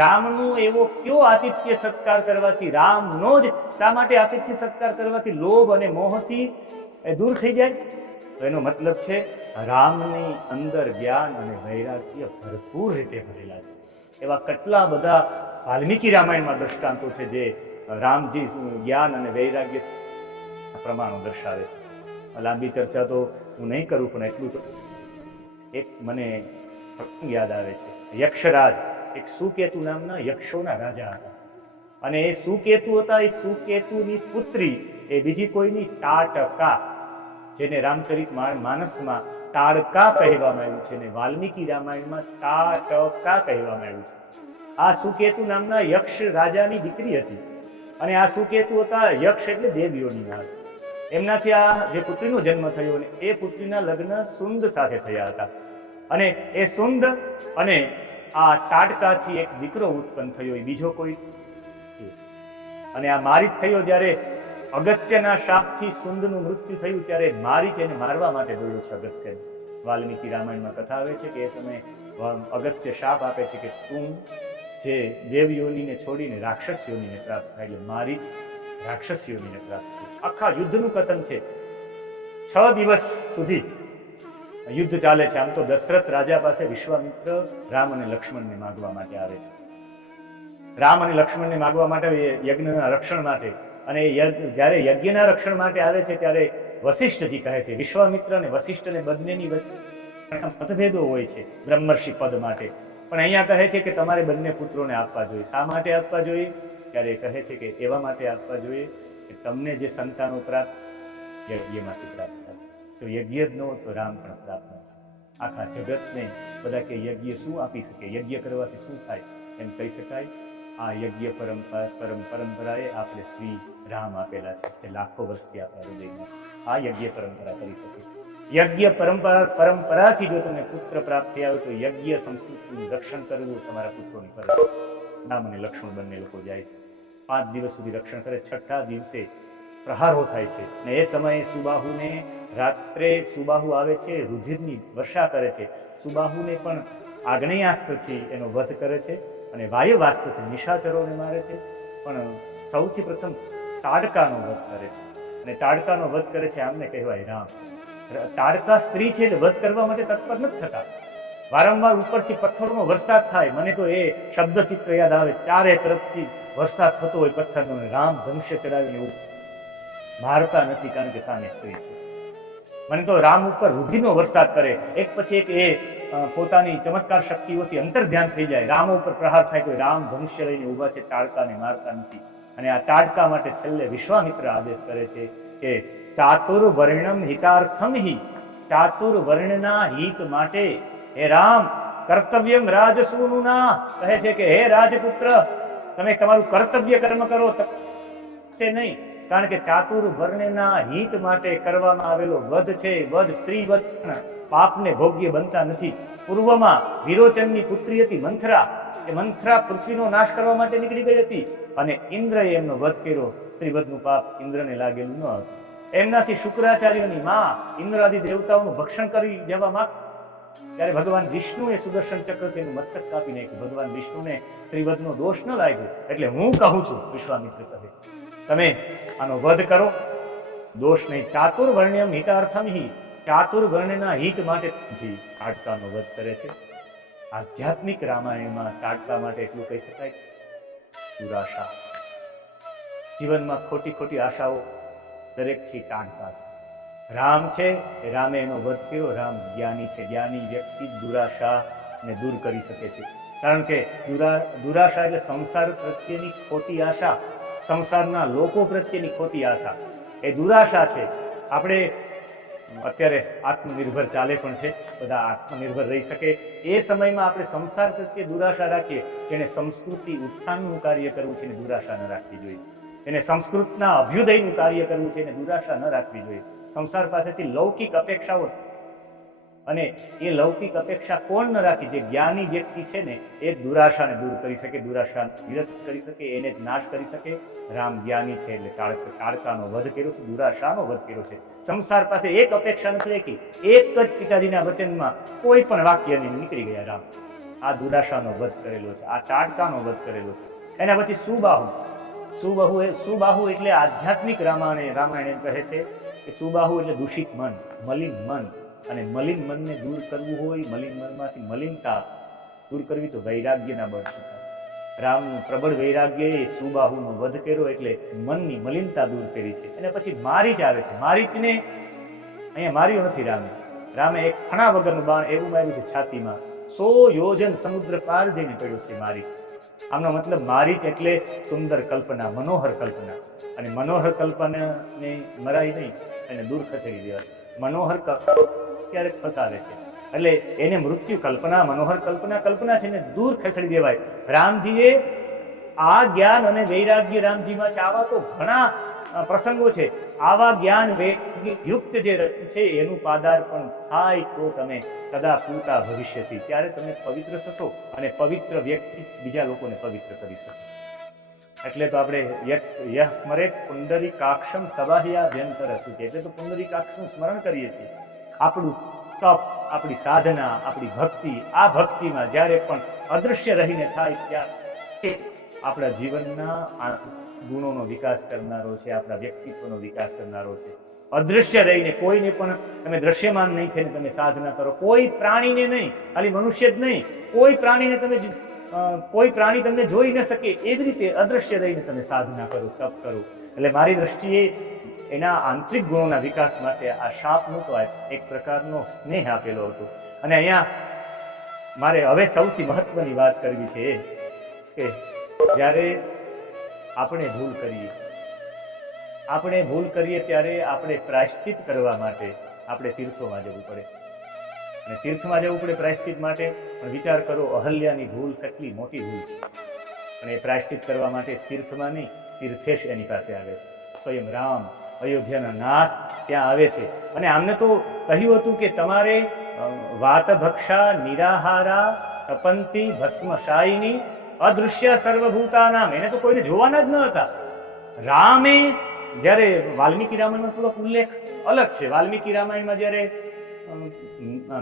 રામનું એવો કયો આતિથ્ય સત્કાર કરવાથી, રામનો જ શા માટે આતિથ્ય સત્કાર કરવાથી લોભ અને મોહથી દૂર થઈ જાય? તો એનો મતલબ છે રામની અંદર જ્ઞાન અને વૈરાગ્ય ભરપૂર રીતે ભરેલા છે. એવા કેટલા બધા વાલ્મીકી રામાયણમાં દ્રષ્ટાંતો છે જે રામજી જ્ઞાન અને વૈરાગ્ય પ્રમાણો દર્શાવે છે. લાંબી ચર્ચા તો હું નહીં કરું, પણ એટલું તો એક મને યાદ આવે છે. યક્ષરાજ, એક સુકેતુ નામના યક્ષોના રાજા હતા. અને એ સુકેતુ હતા, એ સુકેતુની પુત્રી એ બીજી કોઈની તાટકા, જેને રામચરિત માનસમાં તાડકા કહેવામાં આવ્યું છે અને વાલ્મીકી રામાયણમાં તાટકા કહેવામાં આવ્યું છે. આ સુકેતુ નામના યક્ષ રાજાની દીકરી હતી. અને આ સુકેતુ હતા, યક્ષ એટલે દેવીઓની નામ. એમનાથી આ જે પુત્રીનો જન્મ થયો ને એ પુત્રીના લગ્ન સુંદ સાથે થયા હતા. અને એ સુંદ અને આ તાડકાથી એક દીકરો ઉત્પન્ન થયો, એ બીજો કોઈ. અને આ મારીચ થયો જ્યારે અગસ્ત્યના શાપથી સુંદનું મૃત્યુ થયું, ત્યારે મારીચ એને મારવા માટે દોડ્યો છે અગસ્ત્ય. વાલ્મીકી રામાયણમાં કથા આવે છે કે એ સમયે અગસ્ત્ય શાપ આપે છે કે તું જે દેવ યોનીને છોડીને રાક્ષસ યોનીને પ્રાપ્ત થાય, એટલે મારીચ રાક્ષસ યોનીને પ્રાપ્ત થયું. આખા યુદ્ધનું કથન છે. 6 દિવસ સુધી યુદ્ધ ચાલે છે. આમ તો દશરથ રાજા પાસે વિશ્વામિત્ર રામ અને લક્ષ્મણને માગવા માટે આવે છે. રામ અને લક્ષ્મણને માગવા માટે, યજ્ઞના રક્ષણ માટે. અને જ્યારે યજ્ઞના રક્ષણ માટે આવે છે ત્યારે વશિષ્ઠજી કહે છે, વિશ્વામિત્ર અને વશિષ્ઠને બંનેની મતભેદો હોય છે બ્રહ્મર્ષિ પદ માટે, પણ અહીંયા કહે છે કે તમારે બંને પુત્રોને આપવા જોઈએ. શા માટે આપવા જોઈએ? ત્યારે કહે છે કે એવા માટે આપવા જોઈએ કે તમને જે સંતાનો પ્રાપ્ત યજ્ઞમાંથી પ્રાપ્ત થશે. તો યજ્ઞ જ ન હોય તો રામ પણ પ્રાપ્ત ન થાય. આખા જગતને બધા કે યજ્ઞ શું આપી શકે, યજ્ઞ કરવાથી શું થાય? એમ કહી શકાય આ યજ્ઞ પરંપરાએ આપણે શ્રી રામ આપેલા છે, જે લાખો વર્ષથી આપણા હૃદયમાં છે. આ યજ્ઞ પરંપરા કરી શકે. યજ્ઞ પરંપરાથી જો તમને પુત્ર પ્રાપ્ત થયા હોય તો યજ્ઞ સંસ્કૃતિનું રક્ષણ કરવું તમારા પુત્રોની ફરજ. રામ અને લક્ષ્મણ બંને લોકો જાય છે, 5 દિવસ સુધી રક્ષણ કરે. 6થા દિવસે પ્રહારો થાય છે અને એ સમયે સુબાહુને રાત્રે સુબાહુ આવે છે, રુધિરની વર્ષા કરે છે. સુબાહુને પણ આગ્નેયાસ્ત્રથી એનો વધ કરે છે અને વાયુવાસ્ત્રથી નિશાચરોને મારે છે. પણ સૌથી પ્રથમ તાડકાનો વધ કરે છે અને તાડકાનો વધ કરે છે આમને કહેવાય રામ. તાડકા સ્ત્રી છે એટલે વધ કરવા માટે તત્પર નથી થતા. વારંવાર ઉપરથી પથ્થરનો વરસાદ થાય. મને તો એ શબ્દ ચિત્ર યાદ આવે, ચારે તરફથી વરસાદ થતો હોય પથ્થરનો, રામ ધનુષ્ય ચડાવીને એવું મારતા નથી કારણ કે સામે સ્ત્રી છે. મને તો રામ ઉપર રુધિરનો વરસાદ કરે, એક પછી એક એ પોતાની ચમત્કાર શક્તિઓથી અંતર ધ્યાન થઈ જાય. રામ ઉપર પ્રહાર થાય તો રામ ધનુષ્ય લઈને ઉભા છે, તાડકાને મારતા નથી. અને આ તાડકા માટે છેલ્લે વિશ્વામિત્ર આદેશ કરે છે કે ચાતુર્વર્ણમ હિતાર્થમ હિ, ચાતુર્વર્ણના હિત માટે હે રામ કર્તવ્યમ રાજસૂનું ના, કહે છે કે હે રાજપુત્ર તમે તમારું કર્તવ્ય કર્મ કરો છે નહીં, કારણ કે ચાતુર્વર્ણના હિત માટે કરવામાં આવેલો વધ છે. વધ સ્ત્રી વધ પાપને ભોગ્ય બનતા નથી. પૂર્વમાં વિરોચનની પુત્રી હતી મંથરા, એ મંથરા પૃથ્વીનો નાશ કરવા માટે નીકળી ગઈ હતી અને ઇન્દ્રએ એમનો વધ કર્યો. સ્ત્રીવધનું પાપ ઇન્દ્રને લાગેલું ન હતું. એમનાથી શુક્રાચાર્યની માં ઇન્દ્રાદિ દેવતાઓનું ભક્ષણ કરી જવા માંગતા ત્યારે ભગવાન વિષ્ણુએ સુદર્શન ચક્રથી એનું મસ્તક કાપી નાખ્યું. ભગવાન વિષ્ણુને ત્રિવદનો દોષ ન લાગ્યો. એટલે હું કહું છું, વિશ્વામિત્ર કહે, તમે આનો વધ કરો, દોષ નહીં. ચાતુર્વર્ણ્યમ હિતાર્થમ હિ, ચાતુર્વર્ણના હિત માટે તાડકાનો વધ કરે છે. આધ્યાત્મિક રામાયણમાં તાડકા માટે એટલું કહી શકાય, દુરાશા. જીવનમાં ખોટી ખોટી આશાઓ દરેક છે તાડકા છે. રામ છે, રામે એનો વધ કર્યો. રામ જ્ઞાની છે. જ્ઞાની વ્યક્તિ દુરાશાને દૂર કરી શકે છે. કારણ કે દુરાશા એટલે સંસાર પ્રત્યેની ખોટી આશા, સંસારના લોકો પ્રત્યેની ખોટી આશા, એ દુરાશા છે. આપણે અત્યારે આત્મનિર્ભર ચાલે પણ છે, બધા આત્મનિર્ભર રહી શકે. એ સમયમાં આપણે સંસાર પ્રત્યે દુરાશા રાખીએ. જેને સંસ્કૃતિ ઉત્થાનનું કાર્ય કરવું છે એને દુરાશા ન રાખવી જોઈએ. એને સંસ્કૃતના અભ્યુદયનું કાર્ય કરવું છે એને દુરાશા ન રાખવી જોઈએ. સંસાર પાસેથી લૌકિક અપેક્ષાઓ, અને એ લૌકિક અપેક્ષા કોણ ન રાખી? જે જ્ઞાની વ્યક્તિ છે ને એ દુરાશાને દૂર કરી શકે, દુરાશાને નિરસ્ત કરી શકે, એને નાશ કરી શકે. રામ જ્ઞાની છે એટલે તાડકાનો વધ કર્યો છે, દુરાશાનો વધ કર્યો છે. સંસાર પાસે એક અપેક્ષા નથી રાખી. એક જ પિતાજીના વચનમાં કોઈ પણ વાક્ય નીકળી ગયા રામ. આ દુરાશાનો વધ કરેલો છે, આ તાડકાનો વધ કરેલો છે. એના પછી સુબાહુ એટલે આધ્યાત્મિક રામાયણ એમ કહે છે કે સુબાહુ એટલે દૂષિત મન, મલિન મન. અને મલિન મનને દૂર કરવું હોય, મલિન મનમાંથી મલિનતા દૂર કરવી તો વૈરાગ્યના બળ છે. રામનું પ્રબળ વૈરાગ્યએ સુબાહુનો વધ કર્યો એટલે મનની મલિનતા દૂર કરી છે. અને પછી મારીચ આવે છે. મારીચને અહીંયા માર્યો નથી રામે. રામે એક ફણા વગરનું બાણ એવું માર્યું છે છાતીમાં. 100 યોજન સમુદ્ર પાર જઈને પડ્યો છે મારીચ. આમનો મતલબ મારીચ એટલે સુંદર કલ્પના, મનોહર કલ્પના. અને મનોહર કલ્પનાને મરાય નહીં, એને દૂર ખસેડી દેવાય. મનોહર ક્યારેક ફકાવે છે એટલે એને મૃત્યુ કલ્પના, મનોહર કલ્પના છે ને દૂર ખસેડી દેવાય. રામજીએ આ જ્ઞાન અને વૈરાગ્ય રામજીમાં છે. આવા તો ઘણા પ્રસંગો છે. આવા જ્ઞાન યુક્ત જે છે એનું પાદાર્પણ થાય તો તમે કદા પૂતા ભવિષ્યસી, ત્યારે તમે પવિત્ર થશો અને પવિત્ર વ્યક્તિ બીજા લોકોને પવિત્ર કરી શકો. એટલે તો આપણે યશ સ્મરે પુંડરીકાક્ષમ સબાહ્યાભ્યંતર સુખે, એટલે તો પુંડરીકાક્ષનું સ્મરણ કરીએ છીએ. આપણું તપ, આપણી સાધના, આપણી ભક્તિ, આ ભક્તિમાં જ્યારે પણ અદૃશ્ય રહીને થાય ત્યારે આપણા જીવનના ગુણોનો વિકાસ કરનારો છે, આપણા વ્યક્તિત્વનો વિકાસ કરનારો છે. અદૃશ્ય રહીને કોઈને પણ તમે દ્રશ્યમાન નહીં થઈને તમે સાધના કરો. કોઈ પ્રાણીને નહીં, ખાલી મનુષ્ય જ નહીં, કોઈ પ્રાણી તમને જોઈ ન શકે એવી રીતે અદૃશ્ય રહીને તમે સાધના કરો, તપ કરો. એટલે મારી દ્રષ્ટિએ એના આંતરિક ગુણોના વિકાસ માટે આ શાપનું તો એક પ્રકારનો સ્નેહ આપેલો હતો. અને અહીંયા મારે હવે સૌથી મહત્વની વાત કરવી છે કે જ્યારે આપણે ભૂલ કરીએ ત્યારે આપણે પ્રાયશ્ચિત કરવા માટે આપણે તીર્થોમાં જવું પડે. અને તીર્થમાં જવું પડે પ્રાયશ્ચિત માટે. પણ વિચાર કરો, અહલ્યાની ભૂલ કેટલી મોટી ભૂલ છે. અને એ પ્રાયશ્ચિત કરવા માટે તીર્થમાં નહીં, તીર્થેશ એની પાસે આવે છે. સ્વયં રામ અયોધ્યાના નાથ ત્યાં આવે છે. અને આમને તો કહ્યું હતું કે તમારે વાતભક્ષા નિરાહારા તપંતી ભસ્મશાયિની અદૃશ્ય સર્વભૂતાનામ, એને તો કોઈને જોવાના જ ન હતા. રામે જ્યારે વાલ્મીકી રામાયણમાં થોડોક ઉલ્લેખ અલગ છે. વાલ્મીકી રામાયણમાં જ્યારે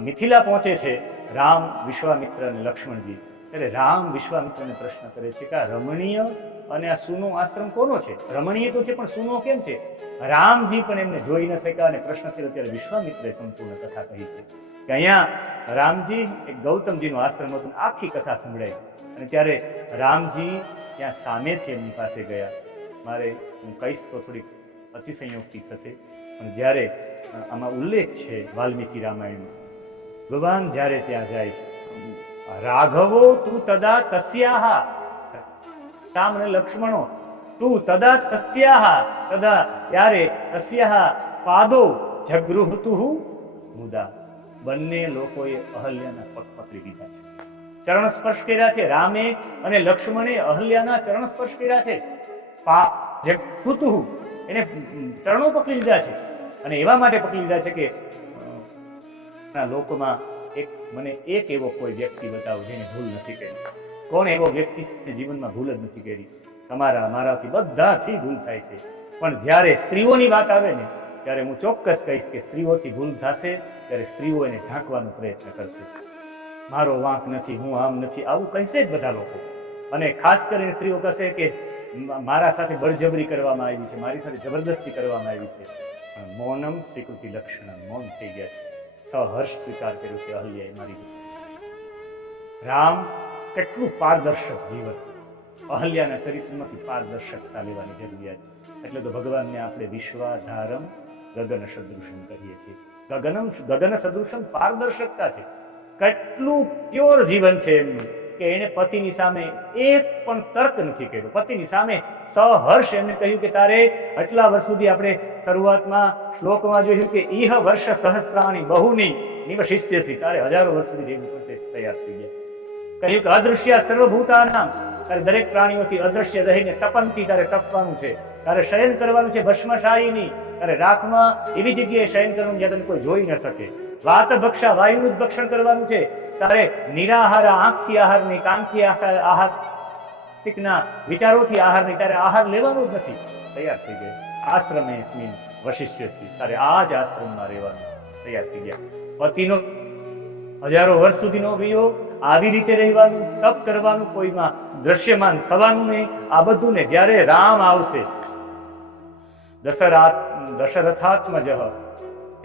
મિથિલા પહોંચે છે રામ, વિશ્વામિત્ર અને લક્ષ્મણજી, ત્યારે રામ વિશ્વામિત્રને પ્રશ્ન કરે છે કે આ રમણીય અને આ સૂનો આશ્રમ કોનો છે? રમણીય તો છે પણ સૂનો કેમ છે? રામજી પણ એમને જોઈ ન શક્યા અને પ્રશ્ન કર્યો. ત્યારે વિશ્વામિત્રે સંપૂર્ણ કથા કહી છે કે અહીંયા રામજી એક ગૌતમજીનો આશ્રમ હતો. આખી કથા સંભળાઈ. અને ત્યારે રામજી ત્યાં સામેથી એમની પાસે ગયા. મારે હું કહીશ તો થોડીક અતિશયોક્તિ થશે, પણ જ્યારે આમાં ઉલ્લેખ છે વાલ્મીકી રામાયણમાં, ભગવાન જ્યારે ત્યાં જાય છે, રાઘવો તું તદા તસ્યાહા, રામ અને લક્ષ્મણો, તું તદા તત્યાહા, તદા ત્યારે તસ્યાહા પાદો જગૃહતુહુ મુદા, બંને લોકોએ અહલ્યાના પગ પકડી લીધા છે, ચરણ સ્પર્શ કર્યા છે. રામે અને લક્ષ્મણે અહલ્યાના ચરણ સ્પર્શ કર્યા છે. જગૃહતુહુ એને ચરણો પકડી લીધા છે. અને એવા માટે પકડી લીધા છે કે લોકોમાં મને એક એવો કોઈ વ્યક્તિ બતાવો જેને ભૂલ નથી કરી. કોણ એવો વ્યક્તિ જીવનમાં ભૂલ જ નથી કરી? તમારા મારાથી બધાથી ભૂલ થાય છે, પણ જ્યારે સ્ત્રીઓની વાત આવે ને ત્યારે હું ચોક્કસ કહીશ કે સ્ત્રીઓથી ભૂલ થશે ત્યારે સ્ત્રીઓ એને ઢાંકવાનો પ્રયત્ન કરશે. મારો વાંક નથી, હું આમ નથી, આવું કહેશે જ બધા લોકો. અને ખાસ કરીને સ્ત્રીઓ કહેશે કે મારા સાથે બળજબરી કરવામાં આવી છે, મારી સાથે જબરદસ્તી કરવામાં આવી છે. પણ મૌનમ સ્વીકૃતિ લક્ષણ, મૌન થઈ ગયા છે. સહર્ષ સ્વીકાર કર્યો કે અહલ્યાએ મારી. રામ કેટલું પારદર્શક જીવન, અહલ્યાના ચરિત્રમાંથી પારદર્શકતા લેવાની જરૂરિયાત છે. એટલે તો ભગવાનને આપણે વિશ્વાધારમ ગગન સદૃશમ કહીએ છીએ. ગગન સદૃશમ પારદર્શકતા છે. કેટલું પ્યોર જીવન છે એમનું કે એને પતિની સામે એક પણ તર્ક નથી કર્યો. પતિની સામે સહર્ષ એમને કહ્યું કે તારે આટલા વર્ષ સુધી આપણે શરૂઆતમાં શ્લોકમાં જોયું કે ઈહ વર્ષ સહસ્ત્રાણી બહુની નિવશિષ્યસી, તારે હજારો વર્ષ સુધી રહેવું પડશે. તૈયાર થઈ ગયા. કહ્યું કે અદૃશ્ય સર્વભૂતાનામ, તારે દરેક પ્રાણીઓથી અદૃશ્ય રહીને તપંતી તારે તપવાનું છે. તારે શયન કરવાનું છે ભસ્મશાયીની, તારે રાખમાં એવી જગ્યાએ શયન કરવાનું જ્યાં તને કોઈ જોઈ ન શકે. વાત ભક્ષા, વાયુનું જ ભક્ષણ કરવાનું છે. તારે નિરાહાર, આંખથી આહાર નહીં, કાનથી આહાર, ના વિચારોથી આહાર નહીં, તારે આહાર લેવાનો જ નથી. તૈયાર થઈ ગયા. આશ્રમે સ્મિન વશિષ્યસી, તારે આ જ આશ્રમમાં રહેવાનું. તૈયાર થઈ ગયા. પતિનો હજારો વર્ષ સુધીનો વિયોગ, આવી રીતે રહેવાનું, તપ કરવાનું, કોઈમાં દ્રશ્યમાન થવાનું નહીં. આ બધું ને જ્યારે રામ આવશે, દશરથાત્મજ,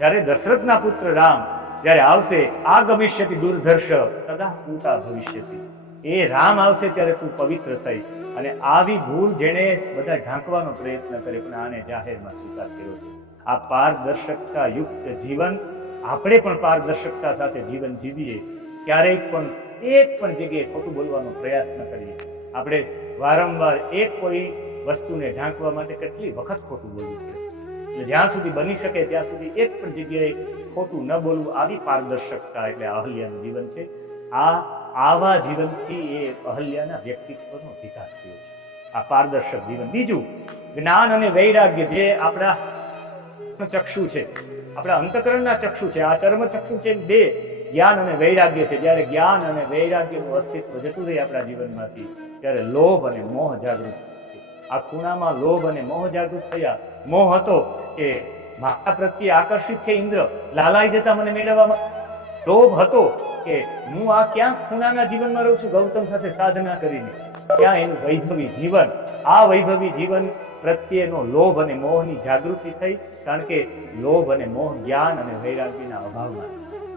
જ્યારે દશરથના પુત્ર રામ જ્યારે આવશે, આ ગમિષ્યતિ દુર્ધર્ષ તદા પૂતા ભવિષ્યસી, એ રામ આવશે ત્યારે તું પવિત્ર થઈ. અને આવી ભૂલ જેણે બધા ઢાંકવાનો પ્રયત્ન કરે પણ આને જાહેરમાં સ્વીકાર કર્યો છે. આ પારદર્શકતા યુક્ત જીવન, આપણે પણ પારદર્શકતા સાથે જીવન જીવીએ. ક્યારેય પણ એક પણ જગ્યાએ ખોટું બોલવાનો પ્રયાસ ન કરીએ. આપણે વારંવાર એક કોઈ વસ્તુને ઢાંકવા માટે કેટલી વખત ખોટું બોલવું પડે. એટલે જ્યાં સુધી બની શકે ત્યાં સુધી એક પણ જગ્યાએ ખોટું ન બોલવું, આવી પારદર્શકતા એટલે અહલ્યાનું જીવન છે. આવા જીવનથી એ અહલ્યાના વ્યક્તિત્વનો વિકાસ થયો છે, આ પારદર્શક જીવન. બીજું, જ્ઞાન અને વૈરાગ્ય, જે આપણા ચક્ષુ છે, આપણા અંતકરણના ચક્ષુ છે, આ ચર્મ ચક્ષુ છે, બે જ્ઞાન અને વૈરાગ્ય છે. જ્યારે જ્ઞાન અને વૈરાગ્યનું અસ્તિત્વ જતું રહે આપણા જીવનમાંથી, ત્યારે લોભ અને મોહ જાગૃત. આ ખૂણામાં લોભ અને મોહ જાગૃત થયા. મોહ હતો કે મારા પ્રત્યે આકર્ષિત છે ઇન્દ્ર, લાલાઈ જતા મને મેળવવામાં. લોભ હતો કે હું આ ક્યાં ખૂણાના જીવનમાં રહું છું, ગૌતમ સાથે સાધના કરીને. ક્યાં એનું વૈભવી જીવન, આ વૈભવી જીવન પ્રત્યેનો લોભ અને મોહની જાગૃતિ થઈ. કારણ કે લોભ અને મોહ જ્ઞાન અને વૈરાગ્યના અભાવમાં,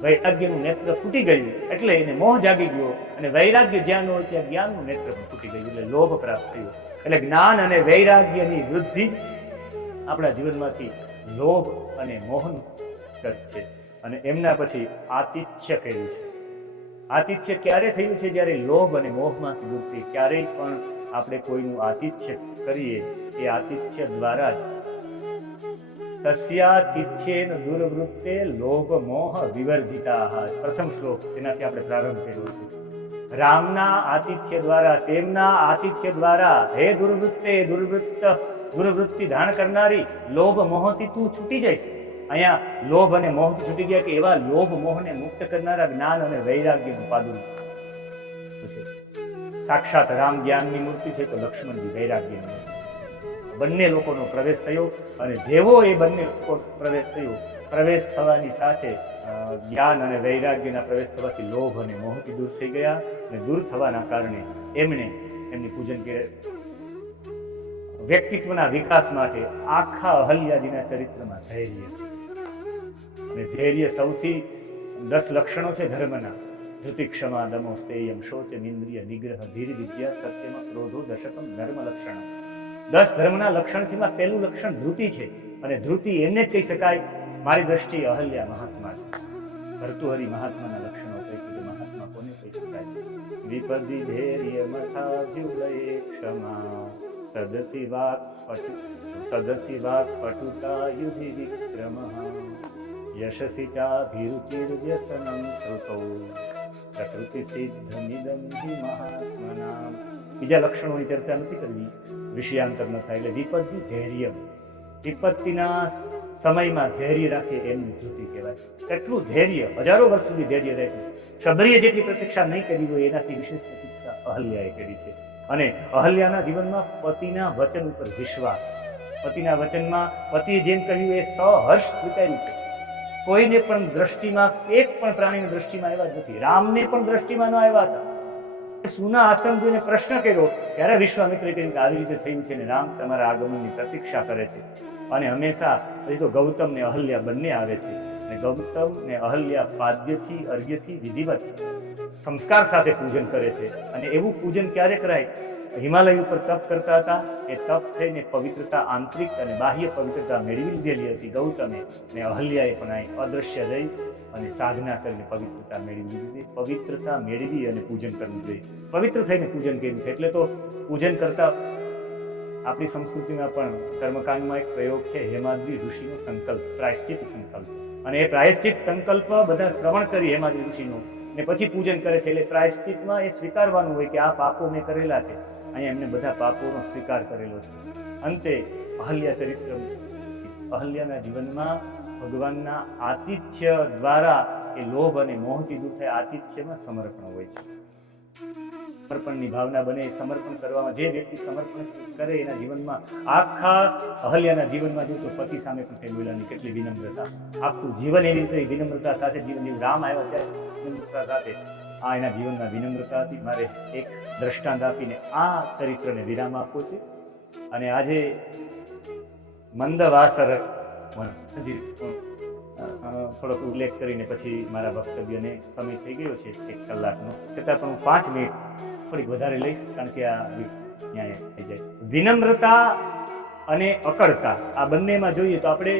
વૈરાગ્યનું નેત્ર ફૂટી ગયું એટલે એને મોહ જાગી ગયો, અને વૈરાગ્ય જ્યાં હોય ત્યાં જ્ઞાનનું નેત્ર પણ ફૂટી ગયું એટલે લોભ પ્રાપ્ત થયો. એટલે જ્ઞાન અને વૈરાગ્યની વૃદ્ધિ આપણા જીવનમાંથી લોભ અને મોહન છે. અને એમના પછી આતિથ્ય કર્યું છે. આતિથ્ય ક્યારે થયું છે? જ્યારે લોભ અને મોહમાંથી મુક્તિ. ક્યારેય પણ આપણે કોઈનું આતિથ્ય કરીએ, એ આતિથ્ય દ્વારા જ. તસ્યાતિથ્યેન દુર્વૃત્તે લોભ મોહ વિવર્જિતાઃ, પ્રથમ શ્લોક, એનાથી આપણે પ્રારંભ કર્યો છે. રામના આતિથ્ય દ્વારા, તેમના આતિથ્ય દ્વારા, હે દુર્વૃત્તે, દુર્વૃત્તિ ધારણ કરનારી, લોભ મોહથી તું છૂટી જઈશ. અહીંયા લોભ અને મોહથી છૂટી ગયા કે એવા લોભ મોહને મુક્ત કરનારા જ્ઞાન અને વૈરાગ્યનું પ્રાદુર્ભાવ છે. સાક્ષાત રામ જ્ઞાનની મૂર્તિ છે તો લક્ષ્મણજી વૈરાગ્યની મૂર્તિ. બંને લોકોનો પ્રવેશ થયો, અને જેવો એ બંને લોકો પ્રવેશ થયો, પ્રવેશ થવાની સાથે જ્ઞાન અને વૈરાગ્યના પ્રવેશ થવાથી લોભ અને મોહથી દૂર થઈ ગયા, અને દૂર થવાના કારણે એમની પૂજન કર્યા. વ્યક્તિત્વના વિકાસ માટે આખા અહલ્યાજીના ચરિત્રમાં ધૈર્ય છે. અને ધૈર્ય સૌથી 10 લક્ષણો છે ધર્મના. ધૃતિ, ક્ષમા, દમો, સ્થેયમ, શૌચમ, ઇન્દ્રિય નિગ્રહ, ધીર, વિદ્યા, સત્યમ, ક્રોધો, દશકમ ધર્મ લક્ષણ. 10 ધર્મના લક્ષણ છે. એમાં પહેલું લક્ષણ ધૃતિ છે. અને ધૃતિ એમને જ કહી શકાય, મારી દ્રષ્ટિએ અહલ્યા મહાત્મા છે. ભર્તુહરિ મહાત્માના લક્ષણો કહે છે કે મહાત્મા કોને કહી શકાય? વિપદિ ધૈર્ય મથાભ્યુદયે ક્ષમા, સદસી વાક પટુતા યુધિ વિક્રમઃ, યશસી ચાભિરુચિર્વ્યસનં શ્રુતૌ, પ્રકૃતિ સિદ્ધમિદં હિ મહાત્મનામ. બીજા લક્ષણોની ચર્ચા નથી કરવી, વિષયાંતર ન થાય. એટલે વિપત્તિ ધૈર્ય, વિપત્તિના સમયમાં ધૈર્ય રાખે એમની ધૃતિ કહેવાય. કેટલું ધૈર્ય, હજારો વર્ષ સુધી ધૈર્ય રાખ્યું. શબરીએ જેટલી પ્રતીક્ષા નહીં કરી હોય એનાથી વિશેષ પ્રતીક્ષા અહલ્યાએ કરી છે. અને અહલ્યાના જીવનમાં પતિના વચન ઉપર વિશ્વાસ, પતિના વચનમાં પતિએ જેમ કહ્યું એ સહર્ષ સ્વીકાર્યું છે. કોઈને પણ દ્રષ્ટિમાં, એક પણ પ્રાણીની દ્રષ્ટિમાં આવ્યા જ નથી. રામને પણ દ્રષ્ટિમાં ન આવ્યા હતા. સુના આશ્રમ જોઈને પ્રશ્ન કર્યો ત્યારે વિશ્વામિત્રે કહ્યું કે આવી રીતે થયું છે ને રામ તમારા આગમનની પ્રતીક્ષા કરે છે. અને હંમેશા પછી તો ગૌતમ ને અહલ્યા બંને આવે છે અને ગૌતમ ને અહલ્યા પાદ્યથી અર્ઘ્યથી વિધિવત સંસ્કાર સાથે પૂજન કરે છે. અને એવું પૂજન ક્યારે કરાય? હિમાલય ઉપર તપ કરતા હતા. એ તપ થઈને પવિત્રતા, આંતરિક અને બાહ્ય પવિત્રતા મેળવી લીધેલી હતી ગૌતમે, ને અહલ્યાએ પણ અહીં અદ્રશ્ય રહી અને સાધના કરીને પવિત્રતા મેળવી લીધી. પવિત્રતા મેળવી અને પૂજન કરવું જોઈએ. પવિત્ર થઈને પૂજન કર્યું છે. એટલે તો પૂજન કરતા આપણી સંસ્કૃતિમાં પણ કર્મકાંડમાં એક પ્રયોગ છે, હેમાદ્રી ઋષિનો સંકલ્પ, પ્રાયશ્ચિત સંકલ્પ. અને એ પ્રાયશ્ચિત સંકલ્પ બધા શ્રવણ કરી હેમાદ્રી ઋષિનો ને પછી પૂજન કરે છે. એટલે પ્રાયશ્ચિતમાં એ સ્વીકારવાનું હોય કે આ પાપો મેં કરેલા છે. અહીંયા એમને બધા પાપોનો સ્વીકાર કરેલો છે. અંતે અહલ્યા ચરિત્ર, અહલ્યાના જીવનમાં ભગવાનના આતિથ્ય દ્વારા એ લોભ અને મોહથી દૂર થાય. આતિથ્યમાં સમર્પણ હોય છે. સમર્પણની ભાવના બને. સમર્પણ કરવામાં જે વ્યક્તિ સમર્પણ કરે એના જીવનમાં, આખા અહલ્યાના જીવનમાં જો તો પતિ સામે પણ કઈ બોલ્યાની કેટલી વિનમ્રતા, આખું જીવન એવી રીતે વિનમ્રતા સાથે જીવન જેવું. રામ આવ્યા ત્યારે વિનમ્રતા સાથે, આ એના જીવનમાં વિનમ્રતા હતી. મારે એક દ્રષ્ટાંત આપીને આ ચરિત્રને વિરામ આપવો છે. અને આજે મંદવાસર થોડોક ઉલ્લેખ કરીને પછી મારા વક્તવ્યને સમય થઈ ગયો છે 1 કલાકનો, છતાં પણ હું 5 મિનિટ થોડીક વધારે લઈશ, કારણ કે આ ન્યાય થઈ જાય. વિનમ્રતા અને અકળતા આ બંનેમાં જોઈએ તો આપણે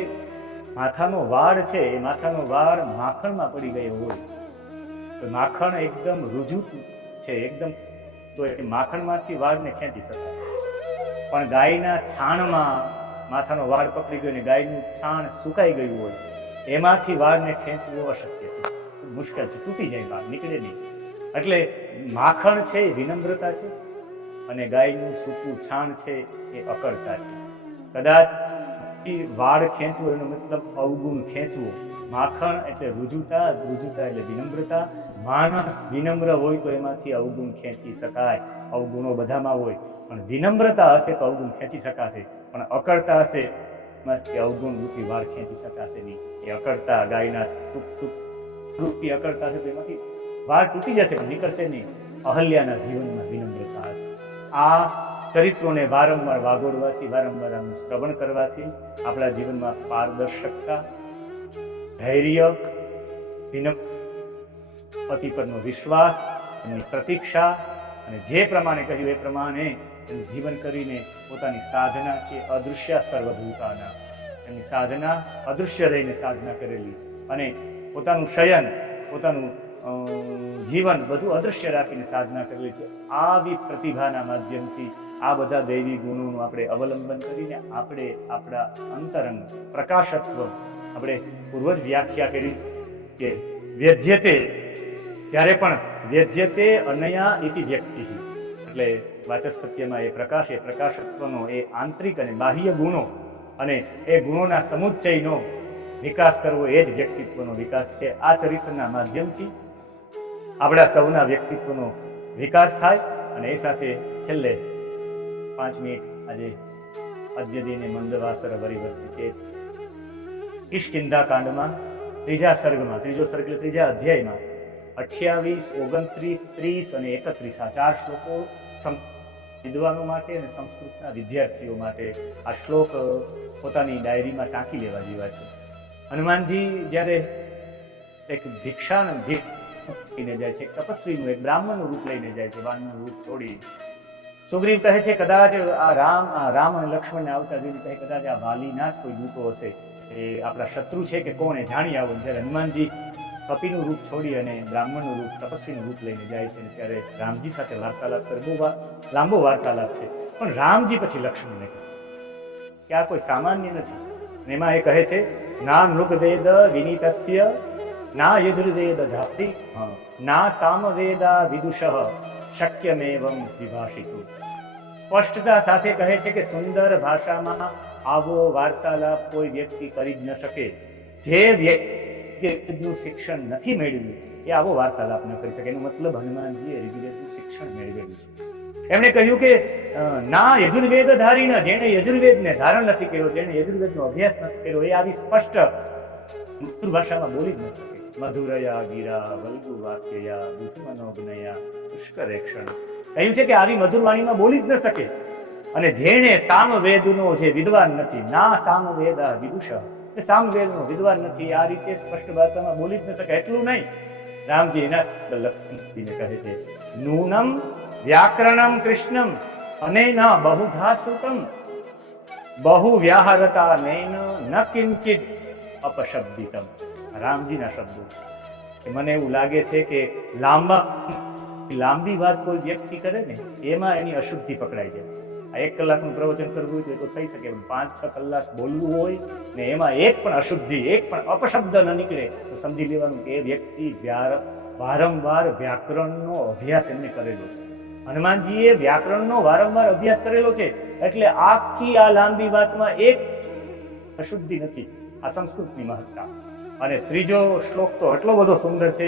માથાનો વાળ છે, એ માથાનો વાળ માખણમાં પડી ગયો હોય તો માખણ એકદમ રુજુ છે એકદમ, તો એ માખણમાંથી વાળને ખેંચી શકાય. પણ ગાયના છાણમાં માથાનો વાળ પકડી ગયો ને ગાયનું છાણ સુકાઈ ગયું હોય, એમાંથી વાળને ખેંચવું અશક્ય છે, મુશ્કેલ છે, તૂટી જાય, વાળ નીકળે નહીં. એટલે માખણ છે એ વિનમ્રતા છે અને ગાયનું સૂકું છાણ છે એ અકળતા છે. કદાચ વાળ ખેંચવો એનો મતલબ અવગુણ ખેંચવો. માખણ એટલે રુજુતા, રુજુતા એટલે વિનમ્રતા. માણસ વિનમ્ર હોય તો એમાંથી અવગુણ ખેંચી શકાય. અવગુણો બધામાં હોય, પણ વિનમ્રતા હશે તો અવગુણ ખેંચી શકાશે. પણ અકળતા હશે એમાંથી અવગુણ રૂપી વાળ ખેંચી શકાશે નહીં. એ અકળતા ગાયના રૂપી અકળતા છે તો એમાંથી વાળ તૂટી જશે પણ નીકળશે નહીં. અહલ્યાના જીવનમાં વિનમ્રતા હતી. આ ચરિત્રોને વારંવાર વાગોડવાથી, વારંવાર આનું શ્રવણ કરવાથી આપણા જીવનમાં પારદર્શકતા, ધૈર્ય, પતિ પરનો વિશ્વાસ, એમની પ્રતીક્ષા અને જે પ્રમાણે કહ્યું એ પ્રમાણે એનું જીવન કરીને પોતાની સાધના છે અદૃશ્ય સર્વભૂતાના, એમની સાધના અદૃશ્ય રહીને સાધના કરેલી અને પોતાનું શયન, પોતાનું જીવન બધું અદૃશ્ય રાખીને સાધના કરેલી છે. આવી પ્રતિભાના માધ્યમથી આ બધા દૈવી ગુણોનું આપણે અવલંબન કરીને આપણે આપણા અંતરંગ પ્રકાશત્વ, આપણે પૂર્વ જ વ્યાખ્યા કરી કે વ્યજ્યતે, ત્યારે પણ વ્યજ્યતે અનયા ઇતિ વ્યક્તિ, એટલે વાચસ્પત્યમાં એ પ્રકાશ, એ પ્રકાશત્વનો એ આંતરિક અને બાહ્ય ગુણો અને એ ગુણોના સમુચ્ચયનો વિકાસ કરવો એ જ વ્યક્તિત્વનો વિકાસ છે. આ ચરિત્રના માધ્યમથી આપણા સૌના વ્યક્તિત્વનો વિકાસ થાય. અને એ સાથે છેલ્લે 5 મિનિટ આજે અદ્ય દિને મંદવાસર વરિવર્તિતે કિષ્કિંધા કાંડમાં 3જા સર્ગમાં, 3જો સર્ગ એટલે 3જા અધ્યાયમાં 28, 29, 30 અને 31 આ 4 શ્લોકો વિદ્વાનો માટે અને સંસ્કૃતના વિદ્યાર્થીઓ માટે આ શ્લોક પોતાની ડાયરીમાં ટાંકી લેવા જેવા છે. હનુમાનજી જ્યારે એક ભિક્ષાનું લઈને જાય છે, તપસ્વીનું, એક બ્રાહ્મણનું રૂપ લઈને જાય છે, વાનનું રૂપ છોડી. સુગ્રીવ કહે છે કદાચ આ રામ અને લક્ષ્મણને આવતા જોઈને કહે કદાચ આ વાલીના જ કોઈ દૂતો હશે, એ આપણા શત્રુ છે કે કોણ, એ જાણી આવો. જ્યારે હનુમાનજી કપિનું રૂપ છોડી અને બ્રાહ્મણનું રૂપ, તપસ્વીનું રૂપ લઈને જાય છે ત્યારે રામજી સાથે વાર્તાલાપ કરે. બહુ લાંબો વાર્તાલાપ છે. પણ રામજી પછી લક્ષ્મણને કહે કે આ કોઈ સામાન્ય નથી. એમાં એ કહે છે ના નૃગવેદ વિનીતસ્ય ના યજુર્વેદ ધાત્રી ના સામવેદા વિદુષઃ શક્યમેવં વિભાષિતું. સ્પષ્ટતા સાથે કહે છે કે સુંદર ભાષામાં આવો વાર્તાલાપ કોઈ વ્યક્તિ કરી જ ન શકે. જે વ્યક્તિનું શિક્ષણ નથી મેળવ્યું એ આવો વાર્તાલાપ ન કરી શકે. એનો મતલબ હનુમાનજીએ ઋગ્વેદનું શિક્ષણ મેળવેલું છે. એમણે કહ્યું કે ના યજુર્વેદ ધારીને, જેને યજુર્વેદને ધારણ નથી કર્યો, જેને યજુર્વેદનો અભ્યાસ નથી કર્યો, એ આવી સ્પષ્ટ મધુર ભાષામાં બોલી જ ન શકે. મધુરયા ગીરા વલ્ગુ વાક્યયા બુદ્ધ મનોજ્ઞયા પુષ્કરેક્ષણ કહ્યું છે કે આવી મધુર વાણીમાં બોલી જ ન શકે. અને જેને સામવેદનો જે વિદ્વાન નથી, ના સામવેદા વિદુષ, એ સામવેદનો વિદ્વાન નથી, આ રીતે સ્પષ્ટ ભાષામાં બોલી જ ન શકે. એટલું નહીં, રામજી એના લક્ષ્મણજીને કહે છે, નૂનમ વ્યાકરણમ કૃષ્ણમ અનેન બહુધા શ્રુતમ બહુ વ્યાહરતા નૈન ન કિંચિત અપશબ્દિતમ. રામજીના શબ્દો કે મને એવું લાગે છે કે લાંબી વાત કોઈ વ્યક્તિ કરે ને એમાં એની અશુદ્ધિ પકડાઈ જાય. આ 1 કલાકનું પ્રવચન કરવું હોય તો થઈ શકે, 5-6 કલાક બોલવું હોય ને એમાં એક પણ અશુદ્ધિ, એક પણ અપશબ્દ ન નીકળે તો સમજી લેવાનું કે એ વ્યક્તિ વારંવાર વ્યાકરણનો અભ્યાસ એમને કરેલો છે. હનુમાનજીએ વ્યાકરણનો વારંવાર અભ્યાસ કરેલો છે, એટલે આખી આ લાંબી વાતમાં એક અશુદ્ધિ નથી. આ સંસ્કૃતની મહત્તા. અને ત્રીજો શ્લોક તો એટલો બધો સુંદર છે,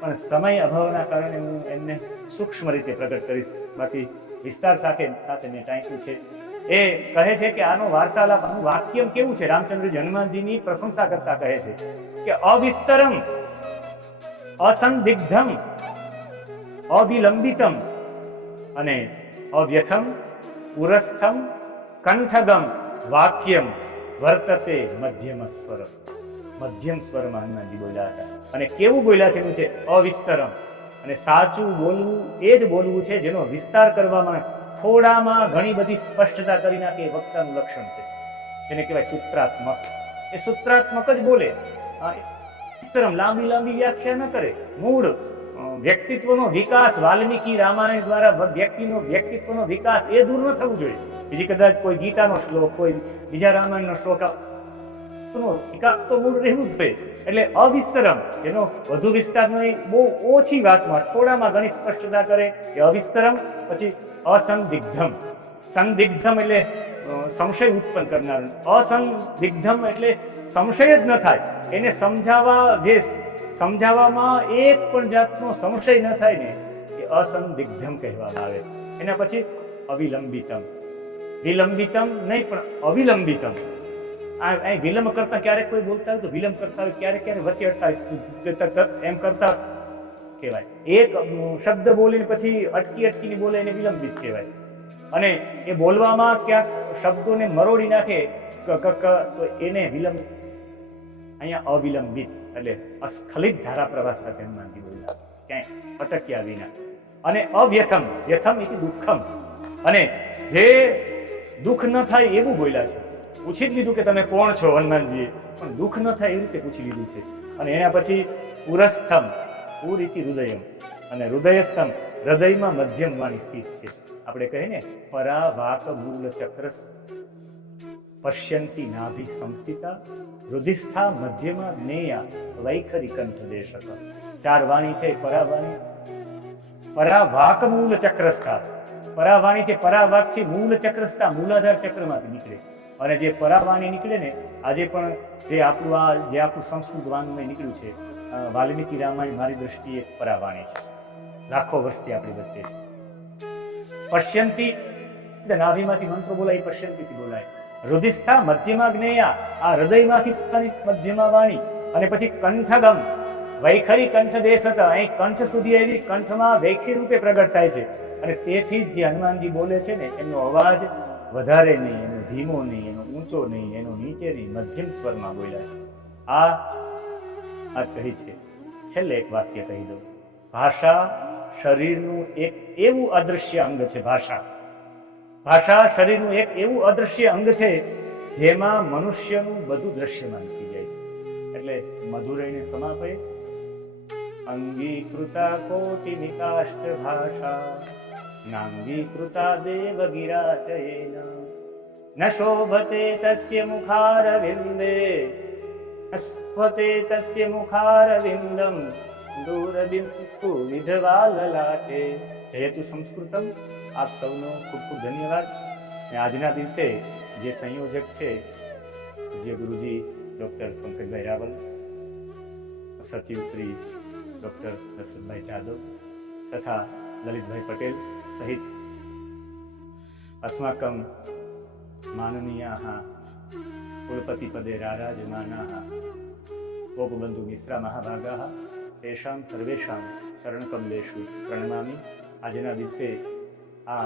પણ સમય અભાવના કારણે હું એમને સૂક્ષ્મ રીતે પ્રગટ કરીશ. બાકી વિસ્તાર સાથે મેં ટાંક્યું છે. એ કહે છે કે આનો વાર્તાલાપ, આનું વાક્ય કેવું છે? રામચંદ્રજી હનુમાનજીની પ્રશંસા કરતા કહે છે કે અવિસ્તરમ, અસંદિગ્ધમ, અવિલંબિતમ અને અવ્યથમ, પુરસ્થમ, કંઠગમ વાક્યમ વર્તતે મધ્યમ સ્વર. મધ્યમ સ્વરમાં હનુમાનજી બોલ્યા હતા. અને કેવું બોલ્યા છે? એનું છે અવિસ્તરમ. અને સાચું બોલવું એ જ બોલવું છે જેનો વિસ્તાર કરવામાં, થોડામાં ઘણી બધી સ્પષ્ટતા કરી નાખે, એ વક્તાનું લક્ષણ છે. જેને કહેવાય સૂત્રાત્મક. એ સૂત્રાત્મક જ બોલે. લાંબી વ્યાખ્યા ન કરે. મૂળ વ્યક્તિત્વનો વિકાસ વાલ્મીકી રામાયણ દ્વારા વ્યક્તિત્વનો વિકાસ એ દૂર ન થવું જોઈએ. બીજી કદાચ કોઈ ગીતાનો શ્લોક, કોઈ બીજા રામાયણનો શ્લોક, વિકાસ તો મૂળ રહેવું જ જોઈએ. એટલે અવિસ્તરમ, એનો વધુ વિસ્તાર નહીં, બહુ ઓછી વાતમાં થોડામાં ઘણી સ્પષ્ટતા કરે એ અવિસ્તરમ. પછી અસંદિગ્ધમ. સંદિગ્ધમ એટલે સંશય ઉત્પન્ન કરનાર. અસંદિગ્ધમ એટલે સંશય જ ન થાય. એને સમજાવવામાં એક પણ જાતનો સંશય ન થાય ને, એ અસંદિગ્ધમ કહેવામાં આવે છે. એના પછી અવિલંબિતમ. વિલંબિતમ નહીં, પણ અવિલંબિતમ. વિલંબ કરતા ક્યારેક કોઈ બોલતા હોય તો વિલંબ કરતા હોય, ક્યારેક વચ્ચે અટતા એમ કરતા કહેવાય. એક શબ્દ બોલીને પછી અટકીને બોલે એને વિલંબિત કહેવાય. અને એ બોલવામાં ક્યાંક શબ્દોને મરોડી નાખે તો એને વિલંબ. અહીંયા અવિલંબિત એટલે અસ્ખલિત ધારા પ્રવાહ સાથે હનુમાનજી બોલ્યા છે, ક્યાંય અટક્યા વિના. અને અવ્યથમ, વ્યથમ એટલે દુઃખમ. અને જે દુઃખ ન થાય એવું બોલ્યા છે. પૂછી જ લીધું કે તમે કોણ છો હનુમાનજીએ, પણ દુઃખ ન થાય એવી રીતે પૂછી લીધું છે. અને એના પછી પુરસ્થમ, પુરીતિ હૃદયમ, અને હૃદયસ્થમ, હૃદયમાં મધ્યમ વાણી સ્થિત છે. આપણે કહીએ ને પરા વાક મૂળ ચક્ર પશ્યંતી નાભિ સંસ્થિતા હૃદયસ્થા મધ્યમાં જ્ઞેયા વૈખરી કંઠ દેશક. 4 વાણી છે. પરાવાણી, પરાવાક મૂળ ચક્રસ્થા. પરાવાણી છે, પરાવાક છે મૂળ ચક્રસ્થા, મૂલાધાર ચક્રમાંથી નીકળે. અને જે પરાવાણી નીકળે ને, આજે પણ જે આપણું સંસ્કૃત વાંગ્મય નીકળ્યું છે, વાલ્મીકી રામાયણ મારી દ્રષ્ટિએ પરાવાણી છે. લાખો વર્ષથી આપણી વચ્ચે છે. પશ્યંતી નાભીમાંથી મંત્રો બોલાય, પશ્યંતીથી બોલાય. હૃદયસ્થા મધ્યમાં જ્ઞેયા, આ હૃદયમાંથી મધ્યમાં વાણી. અને પછી કંઠગમ, વૈખરી કંઠ દેશ હતા. અહીં કંઠ સુધી આવી, કંઠમાં વૈખરી રૂપે પ્રગટ થાય છે. અને તેથી જ જે હનુમાનજી બોલે છે ને, એમનો અવાજ વધારે નહીં, એનો ધીમો નહીં, એનો ઊંચો નહીં, એનો નીચે નહીં, મધ્યમ સ્વરમાં બોલ્યા છે. આ કહી છે. છેલ્લે એક વાક્ય કહી દઉં. ભાષા શરીરનું એક એવું અદૃશ્ય અંગ છે. ભાષા શરીરનું એક એવું અદૃશ્ય અંગ છે જેમાં મનુષ્યનું બધું દ્રશ્યમાન થઈ જાય છે. એટલે મધુરૈને સમાપે અંગીકૃતા કોટિ નિકાષ્ટ ભાષા નાંગીકૃતા દેવ ગિરાચયેન ન શોભતે તસ્ય મુખારવિંદે અસ્ફતે તસ્ય મુખારવિંદમ દૂરબિંદુ વિધવા લલાટે. જયતુ સંસ્કૃતમ. આપ સૌનો ખૂબ ખૂબ ધન્યવાદ. આજના દિવસે જે સંયોજક છે, જે ગુરુજી ડૉક્ટર પંકજભાઈ રાવલ, સચિવ શ્રી ડૉક્ટર દશરથભાઈ જાદવ તથા લલિતભાઈ પટેલ સહિત अस्माकं माननीयाः कुलपतिपदे राराजमानाः गोपबन्धुमिश्रा महाभागाः तेषां सर्वेषां चरणकमलेषु प्रणमामि। આજના દિવસે આ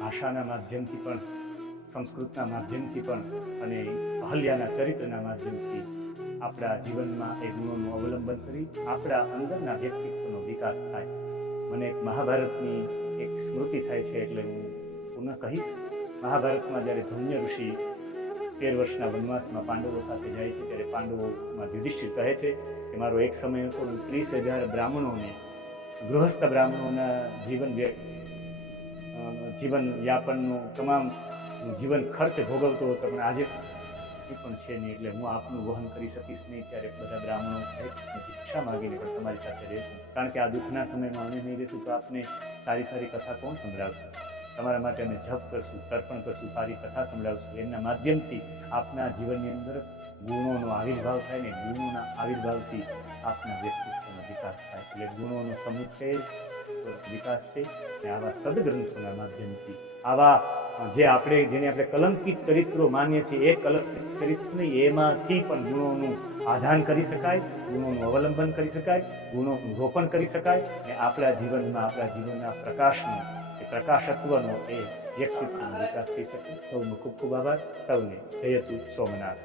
ભાષાના માધ્યમથી પણ, સંસ્કૃતના માધ્યમથી પણ અને અહલ્યાના ચરિત્રના માધ્યમથી આપણા જીવનમાં એ ગુણોનું અવલંબન કરી આપણા અંદરના વ્યક્તિત્વનો વિકાસ થાય. મને એક મહાભારતની એક સ્મૃતિ થાય છે, એટલે હું પુનઃ કહીશ. મહાભારતમાં જ્યારે ધૌમ્ય ઋષિ 13 વર્ષના વનવાસમાં પાંડવો સાથે જાય છે, ત્યારે પાંડવોમાં યુધિષ્ઠિર કહે છે કે મારો એક સમય હતો, હું 30,000 બ્રાહ્મણોને, ગૃહસ્થ બ્રાહ્મણોના જીવન યાપનનો તમામ જીવન ખર્ચ ભોગવતો હતો, પણ આજે પણ છે નહીં, એટલે હું આપનું વહન કરી શકીશ નહીં. ત્યારે બધા બ્રાહ્મણો ભિક્ષા માગીને પણ તમારી સાથે રહેશું, કારણ કે આ દુઃખના સમયમાં અમે નહીં રહેશું તો આપને સારી સારી કથા કોણ સંભળાવશે? તમારા માટે અમે જપ કરશું, તર્પણ કરશું, સારી કથા સંભળાવશું. એમના માધ્યમથી આપના જીવનની અંદર ગુણોનો આવિર્ભાવ થાય ને ગુણોના આવિર્ભાવથી આપના વ્યક્તિત્વનો વિકાસ થાય. એટલે ગુણોનો સમુચ્ચય વિકાસ છે. અને આવા સદગ્રંથોના માધ્યમથી આવા જેને આપણે કલંકિત ચરિત્રો માનીએ છીએ, એ કલંકિત ચરિત્ર નહીં, એમાંથી પણ ગુણોનું આધાન કરી શકાય, ગુણોનું અવલંબન કરી શકાય, ગુણોનું રોપણ કરી શકાય અને આપણા જીવનના પ્રકાશનો, એ પ્રકાશત્વનો, એ વ્યક્તિત્વનો વિકાસ થઈ શકે. સૌનો ખૂબ ખૂબ આભાર. સૌને જયતુ સોમનાથ.